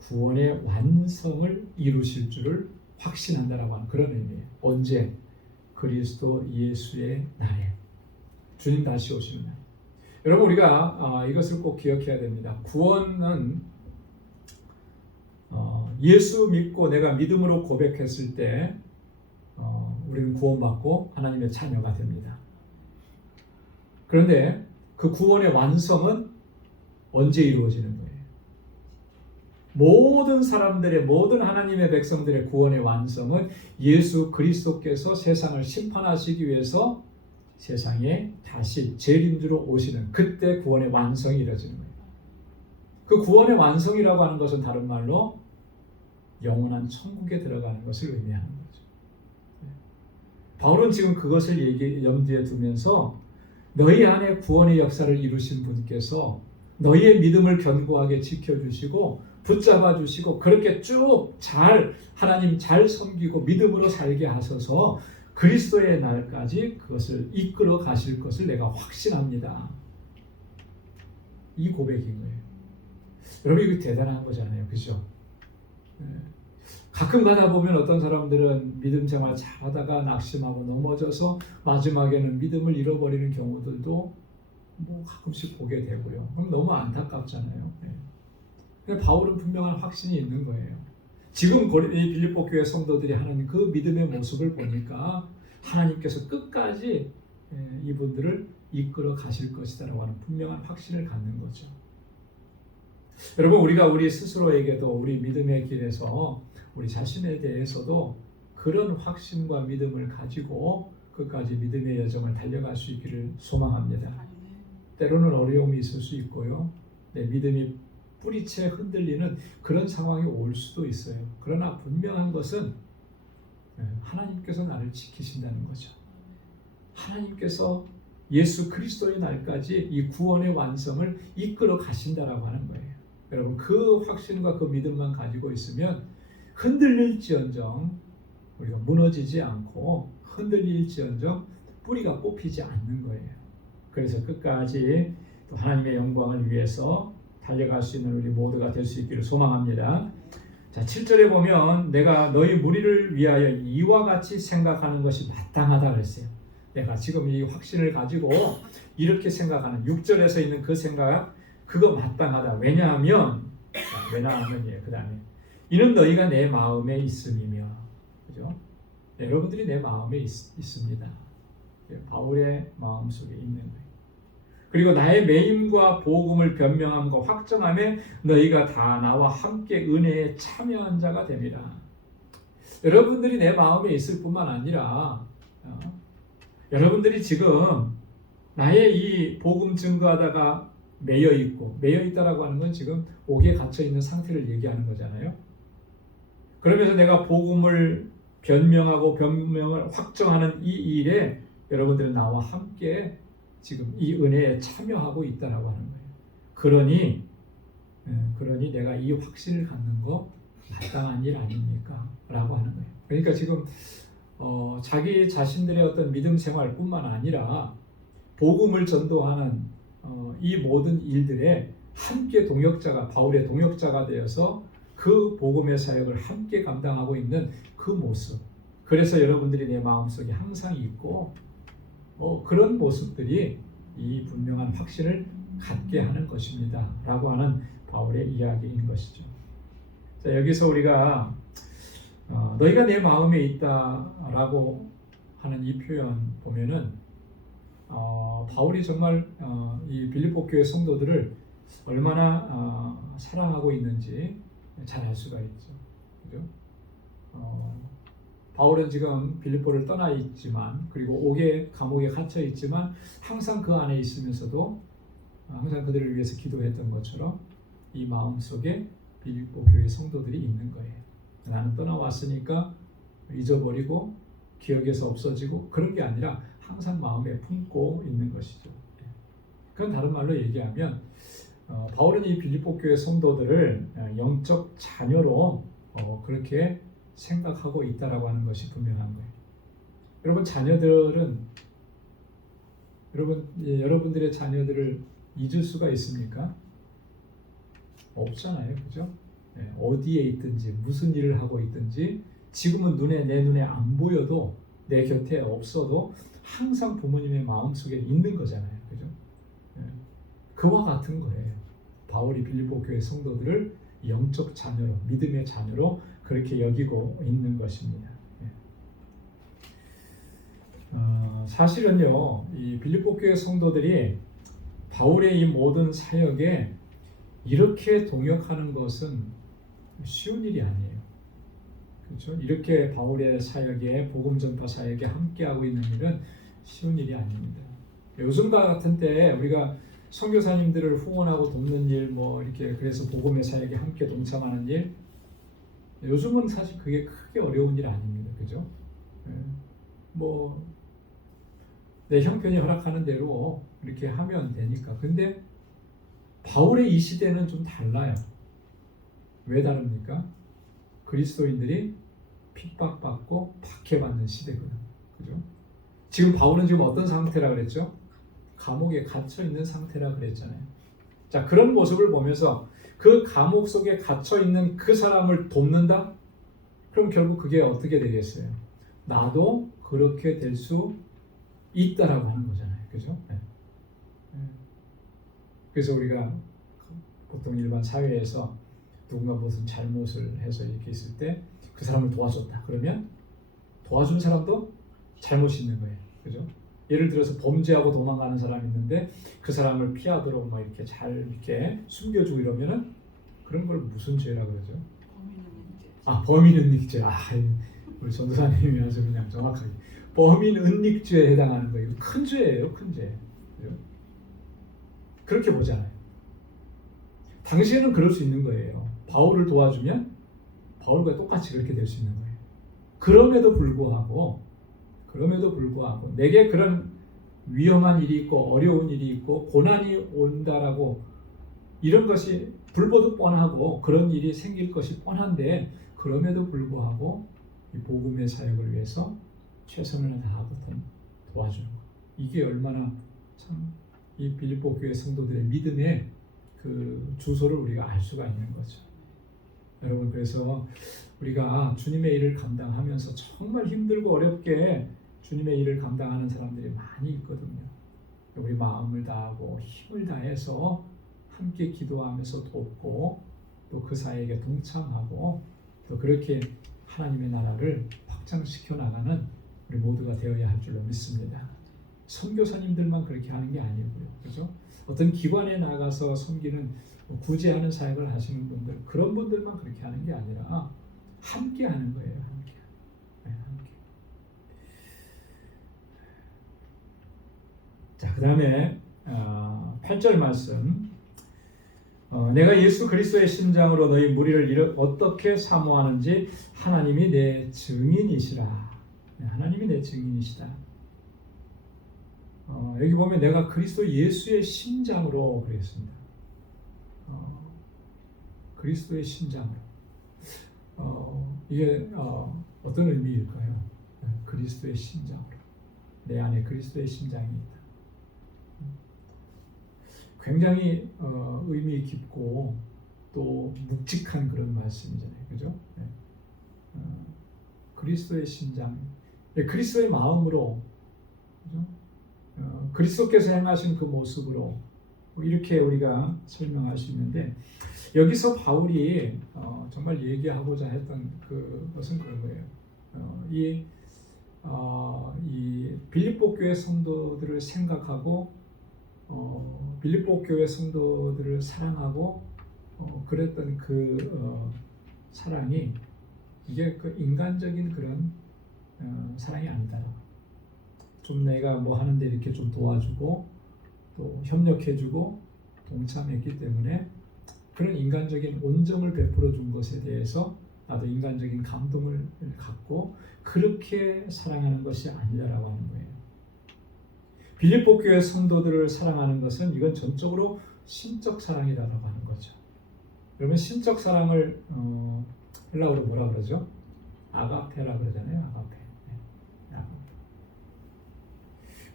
구원의 완성을 이루실 줄을 확신한다라고 하는 그런 의미예요. 언제? 그리스도 예수의 날에. 주님 다시 오시는 날. 여러분 우리가 이것을 꼭 기억해야 됩니다. 구원은 예수 믿고 내가 믿음으로 고백했을 때 우리는 구원받고 하나님의 자녀가 됩니다. 그런데 그 구원의 완성은 언제 이루어지는 거예요? 모든 사람들의 모든 하나님의 백성들의 구원의 완성은 예수 그리스도께서 세상을 심판하시기 위해서 세상에 다시 재림주로 오시는 그때 구원의 완성이 이루어지는 거예요. 그 구원의 완성이라고 하는 것은 다른 말로 영원한 천국에 들어가는 것을 의미하는 거죠. 바울은 지금 그것을 염두에 두면서 너희 안에 구원의 역사를 이루신 분께서 너희의 믿음을 견고하게 지켜주시고 붙잡아 주시고 그렇게 쭉 하나님 잘 섬기고 믿음으로 살게 하셔서 그리스도의 날까지 그것을 이끌어 가실 것을 내가 확신합니다. 이 고백인 거예요. 여러분 이거 대단한 거잖아요. 그죠? 가끔 가다 보면 어떤 사람들은 믿음 생활 잘하다가 낙심하고 넘어져서 마지막에는 믿음을 잃어버리는 경우들도 가끔씩 보게 되고요. 그럼 너무 안타깝잖아요. 근데 바울은 분명한 확신이 있는 거예요. 지금 이 빌립보 교회 성도들이 하는 그 믿음의 모습을 보니까 하나님께서 끝까지 이분들을 이끌어 가실 것이다라고 하는 분명한 확신을 갖는 거죠. 여러분 우리가 우리 스스로에게도 우리 믿음의 길에서 우리 자신에 대해서도 그런 확신과 믿음을 가지고 끝까지 믿음의 여정을 달려갈 수 있기를 소망합니다. 때로는 어려움이 있을 수 있고요. 내 믿음이 뿌리채 흔들리는 그런 상황이 올 수도 있어요. 그러나 분명한 것은 하나님께서 나를 지키신다는 거죠. 하나님께서 예수 그리스도의 날까지 이 구원의 완성을 이끌어 가신다라고 하는 거예요. 여러분 그 확신과 그 믿음만 가지고 있으면 흔들릴지언정 우리가 무너지지 않고 흔들릴지언정 뿌리가 뽑히지 않는 거예요. 그래서 끝까지 또 하나님의 영광을 위해서 달려갈 수 있는 우리 모두가 될 수 있기를 소망합니다. 자, 7절에 보면 내가 너희 무리를 위하여 이와 같이 생각하는 것이 마땅하다 그랬어요. 내가 지금 이 확신을 가지고 이렇게 생각하는 6절에서 있는 그 생각 그거 마땅하다. 왜냐하면 그 다음에 이는 너희가 내 마음에 있음이며 그죠? 여러분들이 내 마음에 있습니다. 바울의 마음속에 있는 거예요. 그리고 나의 매임과 복음을 변명함과 확정함에 너희가 다 나와 함께 은혜에 참여한 자가 됩니다. 여러분들이 내 마음에 있을 뿐만 아니라 여러분들이 지금 나의 이 복음 증거하다가 매여 있다라고 하는 건 지금 옥에 갇혀 있는 상태를 얘기하는 거잖아요. 그러면서 내가 복음을 변명을 확정하는 이 일에 여러분들은 나와 함께 지금 이 은혜에 참여하고 있다라고 하는 거예요. 그러니 내가 이 확신을 갖는 거 마땅한 일 아닙니까? 라고 하는 거예요. 그러니까 지금 자기 자신들의 어떤 믿음 생활뿐만 아니라 복음을 전도하는 이 모든 일들에 함께 바울의 동역자가 되어서 그 복음의 사역을 함께 감당하고 있는 그 모습. 그래서 여러분들이 내 마음속에 항상 있고 그런 모습들이 이 분명한 확신을 갖게 하는 것입니다. 라고 하는 바울의 이야기인 것이죠. 자, 여기서 우리가 너희가 내 마음에 있다라고 하는 이 표현 보면은 바울이 정말 이 빌립보 교회 성도들을 얼마나 사랑하고 있는지 잘 알 수가 있죠. 그죠? 바울은 지금 빌립보를 떠나 있지만 그리고 감옥에 갇혀 있지만 항상 그 안에 있으면서도 항상 그들을 위해서 기도했던 것처럼 이 마음속에 빌립보 교회 성도들이 있는 거예요. 나는 떠나왔으니까 잊어버리고 기억에서 없어지고 그런 게 아니라 항상 마음에 품고 있는 것이죠. 그건 다른 말로 얘기하면 바울은 이 빌립보 교회 성도들을 영적 자녀로 그렇게 생각하고 있다라고 하는 것이 분명한 거예요. 여러분들의 자녀들을 잊을 수가 있습니까? 없잖아요, 그죠? 어디에 있든지 무슨 일을 하고 있든지 지금은 내 눈에 안 보여도 내 곁에 없어도 항상 부모님의 마음속에 있는 거잖아요. 그죠? 그와 같은 거예요. 바울이 빌립보 교회 성도들을 영적 자녀로, 믿음의 자녀로 그렇게 여기고 있는 것입니다. 사실은요, 이 빌립보 교회 성도들이 바울의 이 모든 사역에 이렇게 동역하는 것은 쉬운 일이 아니에요. 그렇죠? 이렇게 바울의 사역에, 복음 전파 사역에 함께하고 있는 일은 쉬운 일이 아닙니다. 요즘과 같은 때 우리가 선교사님들을 후원하고 돕는 일, 뭐 이렇게 그래서 복음의 사역에 함께 동참하는 일, 요즘은 사실 그게 크게 어려운 일 아닙니다. 그죠? 뭐 내 형편이 허락하는 대로 이렇게 하면 되니까. 근데 바울의 이 시대는 좀 달라요. 왜 다릅니까? 그리스도인들이 핍박받고 박해받는 시대거든요. 그죠? 지금 바울은 지금 어떤 상태라 그랬죠? 감옥에 갇혀 있는 상태라 그랬잖아요. 자, 그런 모습을 보면서 그 감옥 속에 갇혀 있는 그 사람을 돕는다? 그럼 결국 그게 어떻게 되겠어요? 나도 그렇게 될 수 있다라고 하는 거잖아요. 그죠? 그래서 우리가 보통 일반 사회에서 누군가 무슨 잘못을 해서 이렇게 있을 때 그 사람을 도와줬다. 그러면 도와준 사람도 잘못이 있는 거예요. 그죠? 예를 들어서 범죄하고 도망가는 사람이 있는데 그 사람을 피하도록 막 이렇게 잘 이렇게 숨겨주고 이러면은 그런 걸 무슨 죄라고 그러죠? 범인 은닉죄. 우리 전도사님이 아주 그냥 정확하게 범인 은닉죄에 해당하는 거예요. 큰 죄예요, 큰 죄. 그죠? 그렇게 보잖아요. 당시에는 그럴 수 있는 거예요. 바울을 도와주면 바울과 똑같이 그렇게 될 수 있는 거예요. 그럼에도 불구하고 내게 그런 위험한 일이 있고 어려운 일이 있고 고난이 온다라고 이런 것이 불보듯 뻔하고 그런 일이 생길 것이 뻔한데 그럼에도 불구하고 이 복음의 사역을 위해서 최선을 다하고 도와주는 것. 이게 얼마나 참 이 빌립보 교회 성도들의 믿음의 그 주소를 우리가 알 수가 있는 거죠. 여러분, 그래서 우리가 주님의 일을 감당하면서 정말 힘들고 어렵게 주님의 일을 감당하는 사람들이 많이 있거든요. 우리 마음을 다하고 힘을 다해서 함께 기도하면서 돕고 또 그 사역에 동참하고 또 그렇게 하나님의 나라를 확장시켜 나가는 우리 모두가 되어야 할 줄로 믿습니다. 선교사님들만 그렇게 하는 게 아니고요. 그렇죠? 어떤 기관에 나가서 섬기는 구제하는 사역을 하시는 분들, 그런 분들만 그렇게 하는 게 아니라 함께 하는 거예요. 함께. 함께. 자, 그 다음에 8절 말씀. 내가 예수 그리스도의 심장으로 너희 무리를 어떻게 사모하는지 하나님이 내 증인이시라. 하나님이 내 증인이시다. 여기 보면 내가 그리스도 예수의 심장으로 그랬습니다. 그리스도의 심장으로. 이게 어떤 의미일까요? 그리스도의 심장으로. 내 안에 그리스도의 심장이 있다. 굉장히 의미 깊고 또 묵직한 그런 말씀이잖아요. 그죠? 그리스도의 심장. 그리스도의 마음으로. 그죠? 그리스도께서 행하신 그 모습으로 이렇게 우리가 설명할 수 있는데 여기서 바울이 정말 얘기하고자 했던 그것은 그런 거예요. 이 빌립보 교회 성도들을 생각하고 빌립보 교회 성도들을 사랑하고 그랬던 그 사랑이 이게 그 인간적인 그런 사랑이 아니다라고. 좀 내가 뭐 하는데 이렇게 좀 도와주고 또 협력해주고 동참했기 때문에 그런 인간적인 온정을 베풀어 준 것에 대해서 나도 인간적인 감동을 갖고 그렇게 사랑하는 것이 아니다라고 하는 거예요. 빌립보 교회 성도들을 사랑하는 것은 이건 전적으로 신적 사랑이다라고 하는 거죠. 여러분, 신적 사랑을 헬라어로 뭐라 그러죠? 아가페라 그러잖아요. 아가페.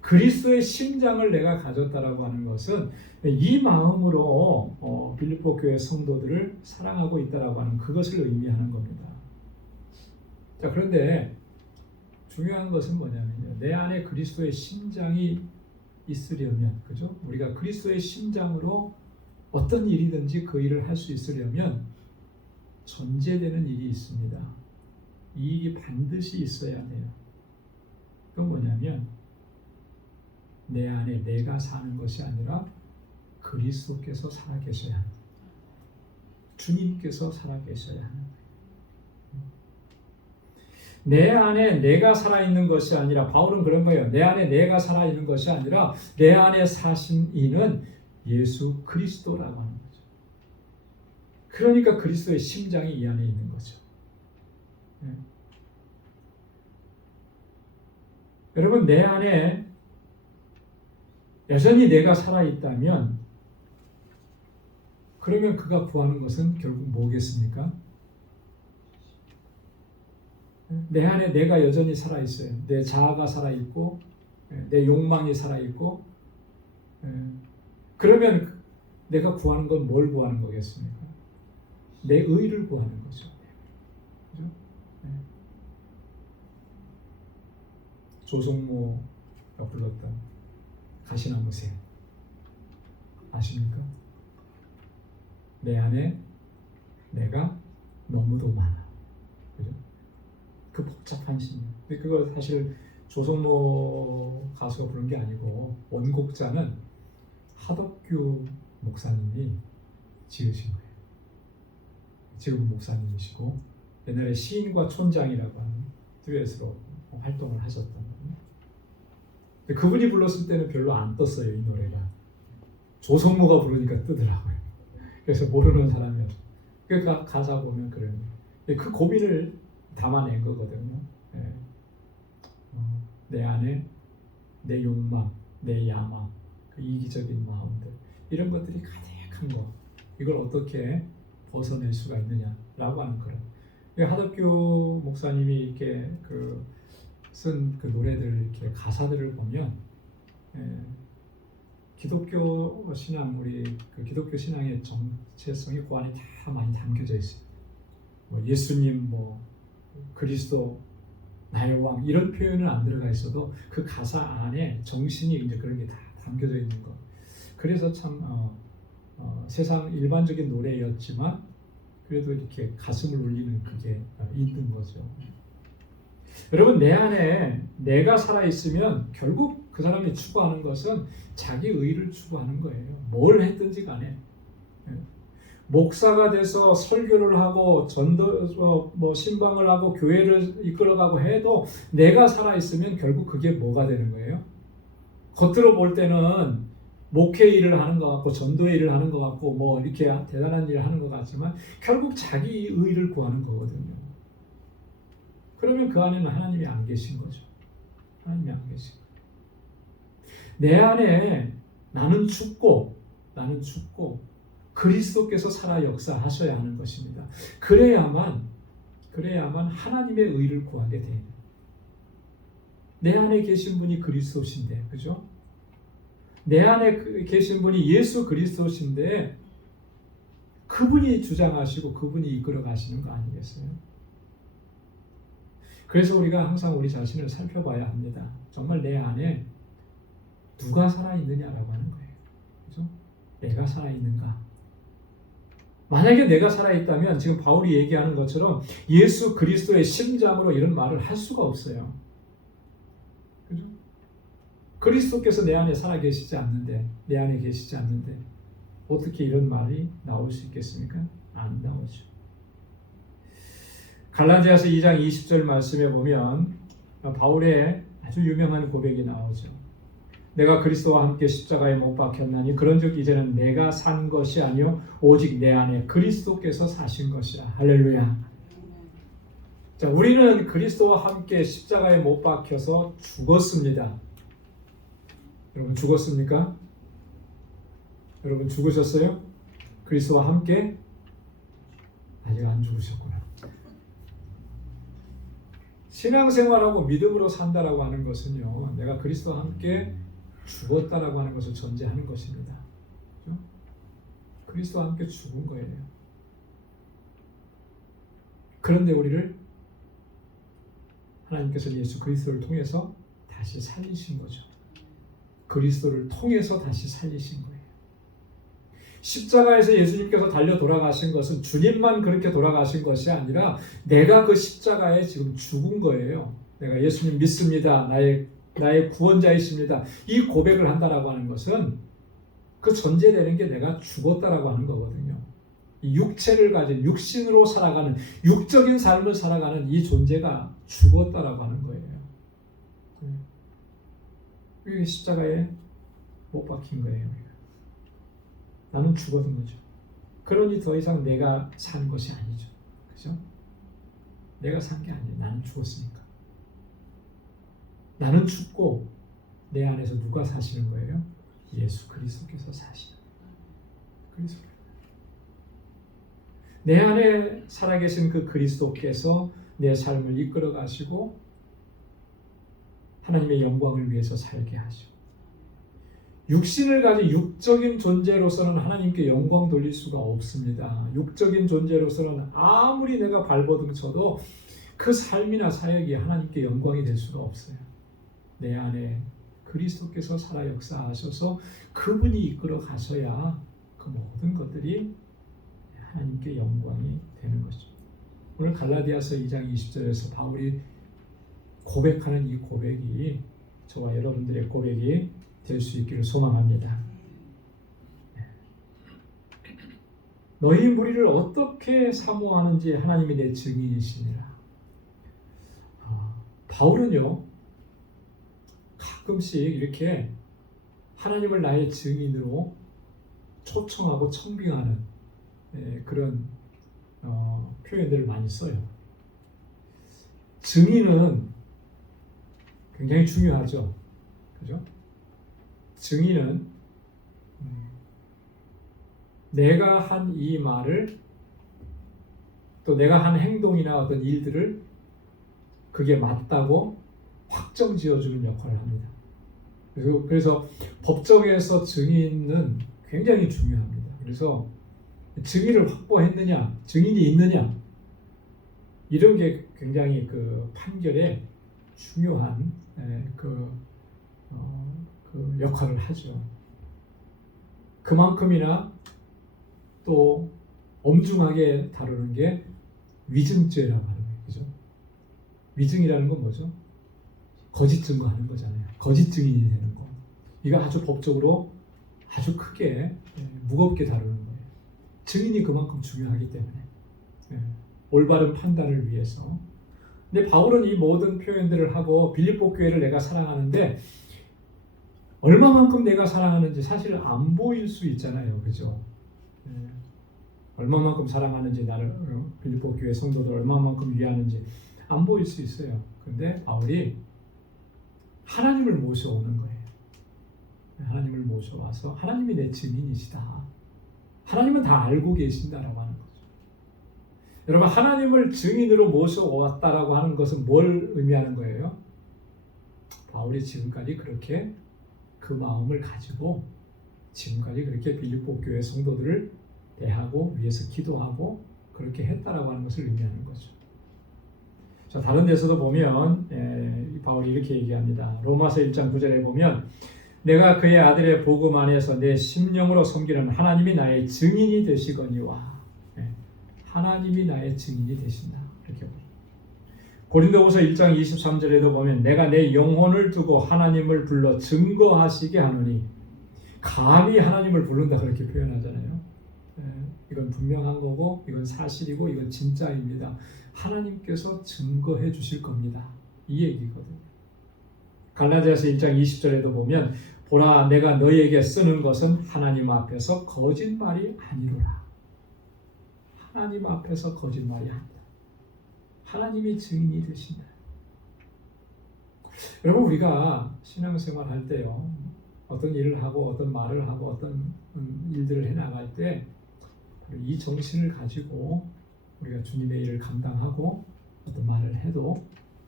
그리스도의 심장을 내가 가졌다라고 하는 것은 이 마음으로 빌립보 교회 성도들을 사랑하고 있다라고 하는 그것을 의미하는 겁니다. 자, 그런데 중요한 것은 뭐냐면요. 내 안에 그리스도의 심장이 있으려면, 그죠? 우리가 그리스도의 심장으로 어떤 일이든지 그 일을 할 수 있으려면 전제되는 일이 있습니다. 이 일이 반드시 있어야 돼요. 그건 뭐냐면 내 안에 내가 사는 것이 아니라 그리스도께서 살아계셔야 합니다. 주님께서 살아계셔야 합니다. 내 안에 내가 살아있는 것이 아니라, 바울은 그런 거예요. 내 안에 내가 살아있는 것이 아니라 내 안에 사신 이는 예수 그리스도라고 하는 거죠. 그러니까 그리스도의 심장이 이 안에 있는 거죠. 네. 여러분, 내 안에 여전히 내가 살아있다면 그러면 그가 구하는 것은 결국 뭐겠습니까? 내 안에 내가 여전히 살아있어요. 내 자아가 살아있고 내 욕망이 살아있고, 그러면 내가 구하는 건 뭘 구하는 거겠습니까? 내 의를 구하는 거죠. 그죠? 조성모가 불렀던 가시나무 새 아십니까? 내 안에 내가 너무도 많아. 그죠? 그 복잡한 신념. 근데 그거 사실 조성모 가수가 부른 게 아니고 원곡자는 하덕규 목사님이 지으신 거예요. 지금 목사님이시고 옛날에 시인과 촌장이라고 하는 듀엣으로 활동을 하셨던 거예요. 근데 그분이 불렀을 때는 별로 안 떴어요, 이 노래가. 조성모가 부르니까 뜨더라고요. 그래서 모르는 사람이었어요. 그러니까 가사 보면 그래요. 그 고민을 담아낸 거거든요. 내 안에 내 욕망, 내 야망, 그 이기적인 마음들, 이런 것들이 가득한 거, 이걸 어떻게 벗어낼 수가 있느냐라고 하는 그런. 하덕규 목사님이 이렇게 쓴 그 노래들, 이렇게 가사들을 보면 기독교 신앙, 우리 그 기독교 신앙의 정체성이 그 안에 다 많이 담겨져 있어요. 뭐 예수님, 뭐 그리스도, 나의 왕, 이런 표현은 안 들어가 있어도 그 가사 안에 정신이 이제 그런 게 다 담겨져 있는 거. 그래서 참 세상 일반적인 노래였지만 그래도 이렇게 가슴을 울리는 그게 있는 거죠. 여러분, 내 안에 내가 살아 있으면 결국 그 사람이 추구하는 것은 자기 의를 추구하는 거예요. 뭘 했든지 간에. 목사가 돼서 설교를 하고 전도, 신방을 하고 교회를 이끌어가고 해도 내가 살아 있으면 결국 그게 뭐가 되는 거예요? 겉으로 볼 때는 목회 일을 하는 것 같고 전도의 일을 하는 것 같고 뭐 이렇게 대단한 일을 하는 것 같지만 결국 자기 의를 구하는 거거든요. 그러면 그 안에는 하나님이 안 계신 거죠. 하나님이 안 계신 거예요. 내 안에 나는 죽고 그리스도께서 살아 역사하셔야 하는 것입니다. 그래야만 하나님의 의를 구하게 돼요. 내 안에 계신 분이 그리스도신데, 그죠? 내 안에 계신 분이 예수 그리스도신데 그분이 주장하시고 그분이 이끌어 가시는 거 아니겠어요? 그래서 우리가 항상 우리 자신을 살펴봐야 합니다. 정말 내 안에 누가 살아있느냐라고 하는 거예요. 그죠? 내가 살아있는가? 만약에 내가 살아있다면 지금 바울이 얘기하는 것처럼 예수 그리스도의 심장으로 이런 말을 할 수가 없어요. 그죠? 그리스도께서 내 안에 살아계시지 않는데, 내 안에 계시지 않는데 어떻게 이런 말이 나올 수 있겠습니까? 안 나오죠. 갈라디아서 2장 20절 말씀에 보면 바울의 아주 유명한 고백이 나오죠. 내가 그리스도와 함께 십자가에 못 박혔나니 그런즉 이제는 내가 산 것이 아니요 오직 내 안에 그리스도께서 사신 것이라. 할렐루야. 자, 우리는 그리스도와 함께 십자가에 못 박혀서 죽었습니다. 여러분 죽었습니까? 여러분 죽으셨어요? 그리스도와 함께? 아직 안 죽으셨구나. 신앙생활하고 믿음으로 산다라고 하는 것은요, 내가 그리스도와 함께 죽었다라고 하는 것을 전제하는 것입니다. 그렇죠? 그리스도와 함께 죽은 거예요. 그런데 우리를 하나님께서 예수 그리스도를 통해서 다시 살리신 거죠. 그리스도를 통해서 다시 살리신 거예요. 십자가에서 예수님께서 달려 돌아가신 것은 주님만 그렇게 돌아가신 것이 아니라 내가 그 십자가에 지금 죽은 거예요. 내가 예수님 믿습니다. 나의 구원자이십니다. 이 고백을 한다라고 하는 것은 그 전제되는 게 내가 죽었다라고 하는 거거든요. 이 육체를 가진 육신으로 살아가는 육적인 삶을 살아가는 이 존재가 죽었다라고 하는 거예요. 이게 십자가에 못 박힌 거예요. 나는 죽어든 거죠. 그러니 더 이상 내가 산 것이 아니죠. 그죠? 내가 산 게 아니에요. 나는 죽었으니까. 나는 죽고 내 안에서 누가 사시는 거예요? 예수 그리스도께서 사시는 거예요. 내 안에 살아계신 그 그리스도께서 내 삶을 이끌어 가시고 하나님의 영광을 위해서 살게 하시고, 육신을 가진 육적인 존재로서는 하나님께 영광 돌릴 수가 없습니다. 육적인 존재로서는 아무리 내가 발버둥 쳐도 그 삶이나 사역이 하나님께 영광이 될 수가 없어요. 내 안에 그리스도께서 살아 역사하셔서 그분이 이끌어 가셔야 그 모든 것들이 하나님께 영광이 되는 거죠. 오늘 갈라디아서 2장 20절에서 바울이 고백하는 이 고백이 저와 여러분들의 고백이 될 수 있기를 소망합니다. 너희 무리를 어떻게 사모하는지 하나님이 내 증인이시니라. 바울은요, 가끔씩 이렇게 하나님을 나의 증인으로 초청하고 청빙하는 그런 표현들을 많이 써요. 증인은 굉장히 중요하죠. 그죠? 증인은 내가 한 이 말을, 또 내가 한 행동이나 어떤 일들을 그게 맞다고 확정 지어주는 역할을 합니다. 그래서 법정에서 증인은 굉장히 중요합니다. 그래서 증인을 확보했느냐, 증인이 있느냐, 이런 게 굉장히 그 판결에 중요한 그 역할을 하죠. 그만큼이나 또 엄중하게 다루는 게 위증죄라고 하는 거예요. 그죠? 위증이라는 건 뭐죠? 거짓 증거하는 거잖아요. 거짓 증인이 되는 거. 이거 아주 법적으로 아주 크게 무겁게 다루는 거예요. 증인이 그만큼 중요하기 때문에 올바른 판단을 위해서. 근데 바울은 이 모든 표현들을 하고 빌립보 교회를 내가 사랑하는데 얼마만큼 내가 사랑하는지 사실 안 보일 수 있잖아요. 그죠? 얼마만큼 사랑하는지, 나를 빌립보 교회 성도들 얼마만큼 위하는지 안 보일 수 있어요. 근데 바울이 하나님을 모셔오는 거예요. 하나님을 모셔와서 하나님이 내 증인이시다. 하나님은 다 알고 계신다라고 하는 거죠. 여러분, 하나님을 증인으로 모셔왔다라고 하는 것은 뭘 의미하는 거예요? 바울이 지금까지 그렇게 그 마음을 가지고 지금까지 그렇게 빌립보 교회 성도들을 대하고 위해서 기도하고 그렇게 했다라고 하는 것을 의미하는 거죠. 자, 다른 데서도 보면 바울이 이렇게 얘기합니다. 로마서 1장 9절에 보면 내가 그의 아들의 복음 안에서 내 심령으로 섬기는 하나님이 나의 증인이 되시거니와. 하나님이 나의 증인이 되신다. 이렇게 보죠. 고린도후서 1장 23절에도 보면 내가 내 영혼을 두고 하나님을 불러 증거하시게 하노니. 감히 하나님을 부른다 그렇게 표현하잖아요. 이건 분명한 거고 이건 사실이고 이건 진짜입니다. 하나님께서 증거해 주실 겁니다. 이 얘기거든요. 갈라디아서 1장 20절에도 보면 보라 내가 너희에게 쓰는 것은 하나님 앞에서 거짓말이 아니로라. 하나님 앞에서 거짓말이 아니다. 하나님이 증인이 되신다. 여러분, 우리가 신앙생활 할 때요, 어떤 일을 하고 어떤 말을 하고 어떤 일들을 해나갈 때 이 정신을 가지고 우리가 주님의 일을 감당하고 어떤 말을 해도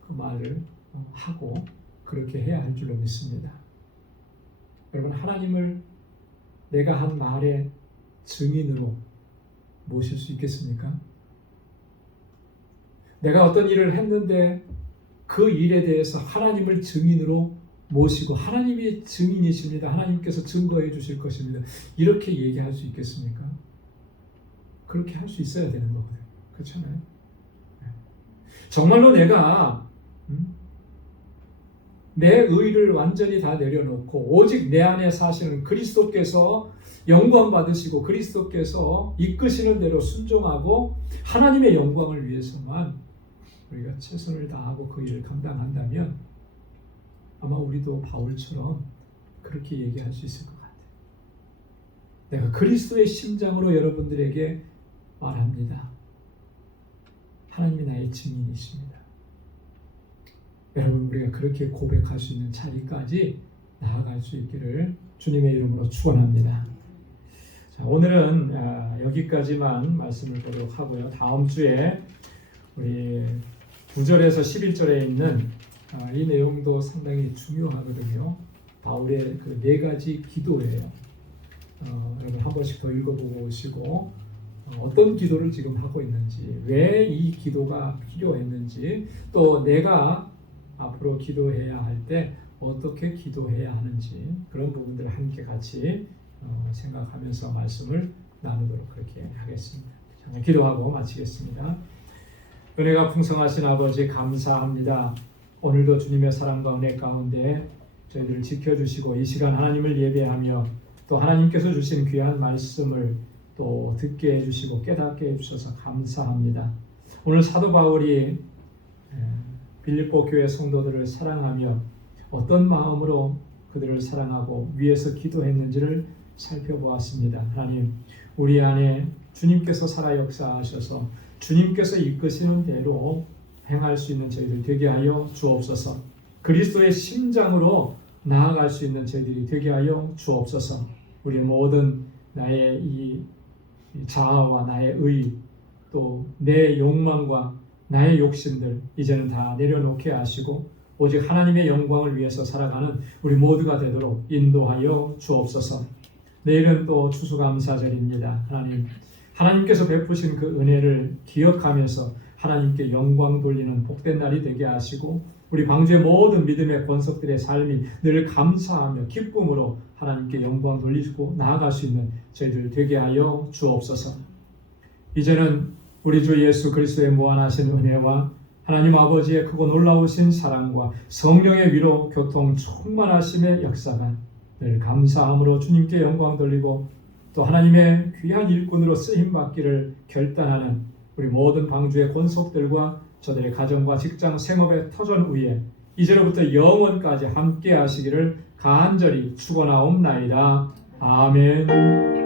그 말을 하고 그렇게 해야 할 줄로 믿습니다. 여러분, 하나님을 내가 한 말의 증인으로 모실 수 있겠습니까? 내가 어떤 일을 했는데 그 일에 대해서 하나님을 증인으로 모시고 하나님이 증인이십니다. 하나님께서 증거해 주실 것입니다. 이렇게 얘기할 수 있겠습니까? 그렇게 할 수 있어야 되는 거거든요. 그렇잖아요. 정말로 내가 내 의를 완전히 다 내려놓고 오직 내 안에 사시는 그리스도께서 영광 받으시고 그리스도께서 이끄시는 대로 순종하고 하나님의 영광을 위해서만 우리가 최선을 다하고 그 일을 감당한다면 아마 우리도 바울처럼 그렇게 얘기할 수 있을 것 같아요. 내가 그리스도의 심장으로 여러분들에게 말합니다. 하나님이 나의 증인이십니다. 여러분, 우리가 그렇게 고백할 수 있는 자리까지 나아갈 수 있기를 주님의 이름으로 축원합니다. 자, 오늘은 여기까지만 말씀을 보도록 하고요. 다음 주에 우리 9절에서 11절에 있는 이 내용도 상당히 중요하거든요. 바울의 그 4가지 기도예요. 여러분 한 번씩 더 읽어보고 오시고 어떤 기도를 지금 하고 있는지, 왜 이 기도가 필요했는지, 또 내가 앞으로 기도해야 할 때 어떻게 기도해야 하는지 그런 부분들을 함께 같이 생각하면서 말씀을 나누도록 그렇게 하겠습니다. 기도하고 마치겠습니다. 은혜가 풍성하신 아버지 감사합니다. 오늘도 주님의 사랑과 은혜 가운데 저희들을 지켜주시고 이 시간 하나님을 예배하며 또 하나님께서 주신 귀한 말씀을 또 듣게 해주시고 깨닫게 해주셔서 감사합니다. 오늘 사도 바울이 빌립보 교회 성도들을 사랑하며 어떤 마음으로 그들을 사랑하고 위해서 기도했는지를 살펴보았습니다. 하나님, 우리 안에 주님께서 살아 역사하셔서 주님께서 이끄시는 대로 행할 수 있는 저희들 되게 하여 주옵소서. 그리스도의 심장으로 나아갈 수 있는 저희들이 되게 하여 주옵소서. 우리 모든 나의 이 자아와 나의 의, 또 내 욕망과 나의 욕심들 이제는 다 내려놓게 하시고 오직 하나님의 영광을 위해서 살아가는 우리 모두가 되도록 인도하여 주옵소서. 내일은 또 추수감사절입니다. 하나님께서 베푸신 그 은혜를 기억하면서 하나님께 영광 돌리는 복된 날이 되게 하시고 우리 방주의 모든 믿음의 권속들의 삶이 늘 감사하며 기쁨으로 하나님께 영광 돌리고 나아갈 수 있는 저희들 되게 하여 주옵소서. 이제는 우리 주 예수 그리스도의 무한하신 은혜와 하나님 아버지의 크고 놀라우신 사랑과 성령의 위로 교통 충만하심의 역사가 늘 감사함으로 주님께 영광 돌리고 또 하나님의 귀한 일꾼으로 쓰임받기를 결단하는 우리 모든 방주의 권속들과 저들의 가정과 직장 생업의 터전 위에 이제로부터 영원까지 함께 하시기를 간절히 축원하옵나이다. 아멘.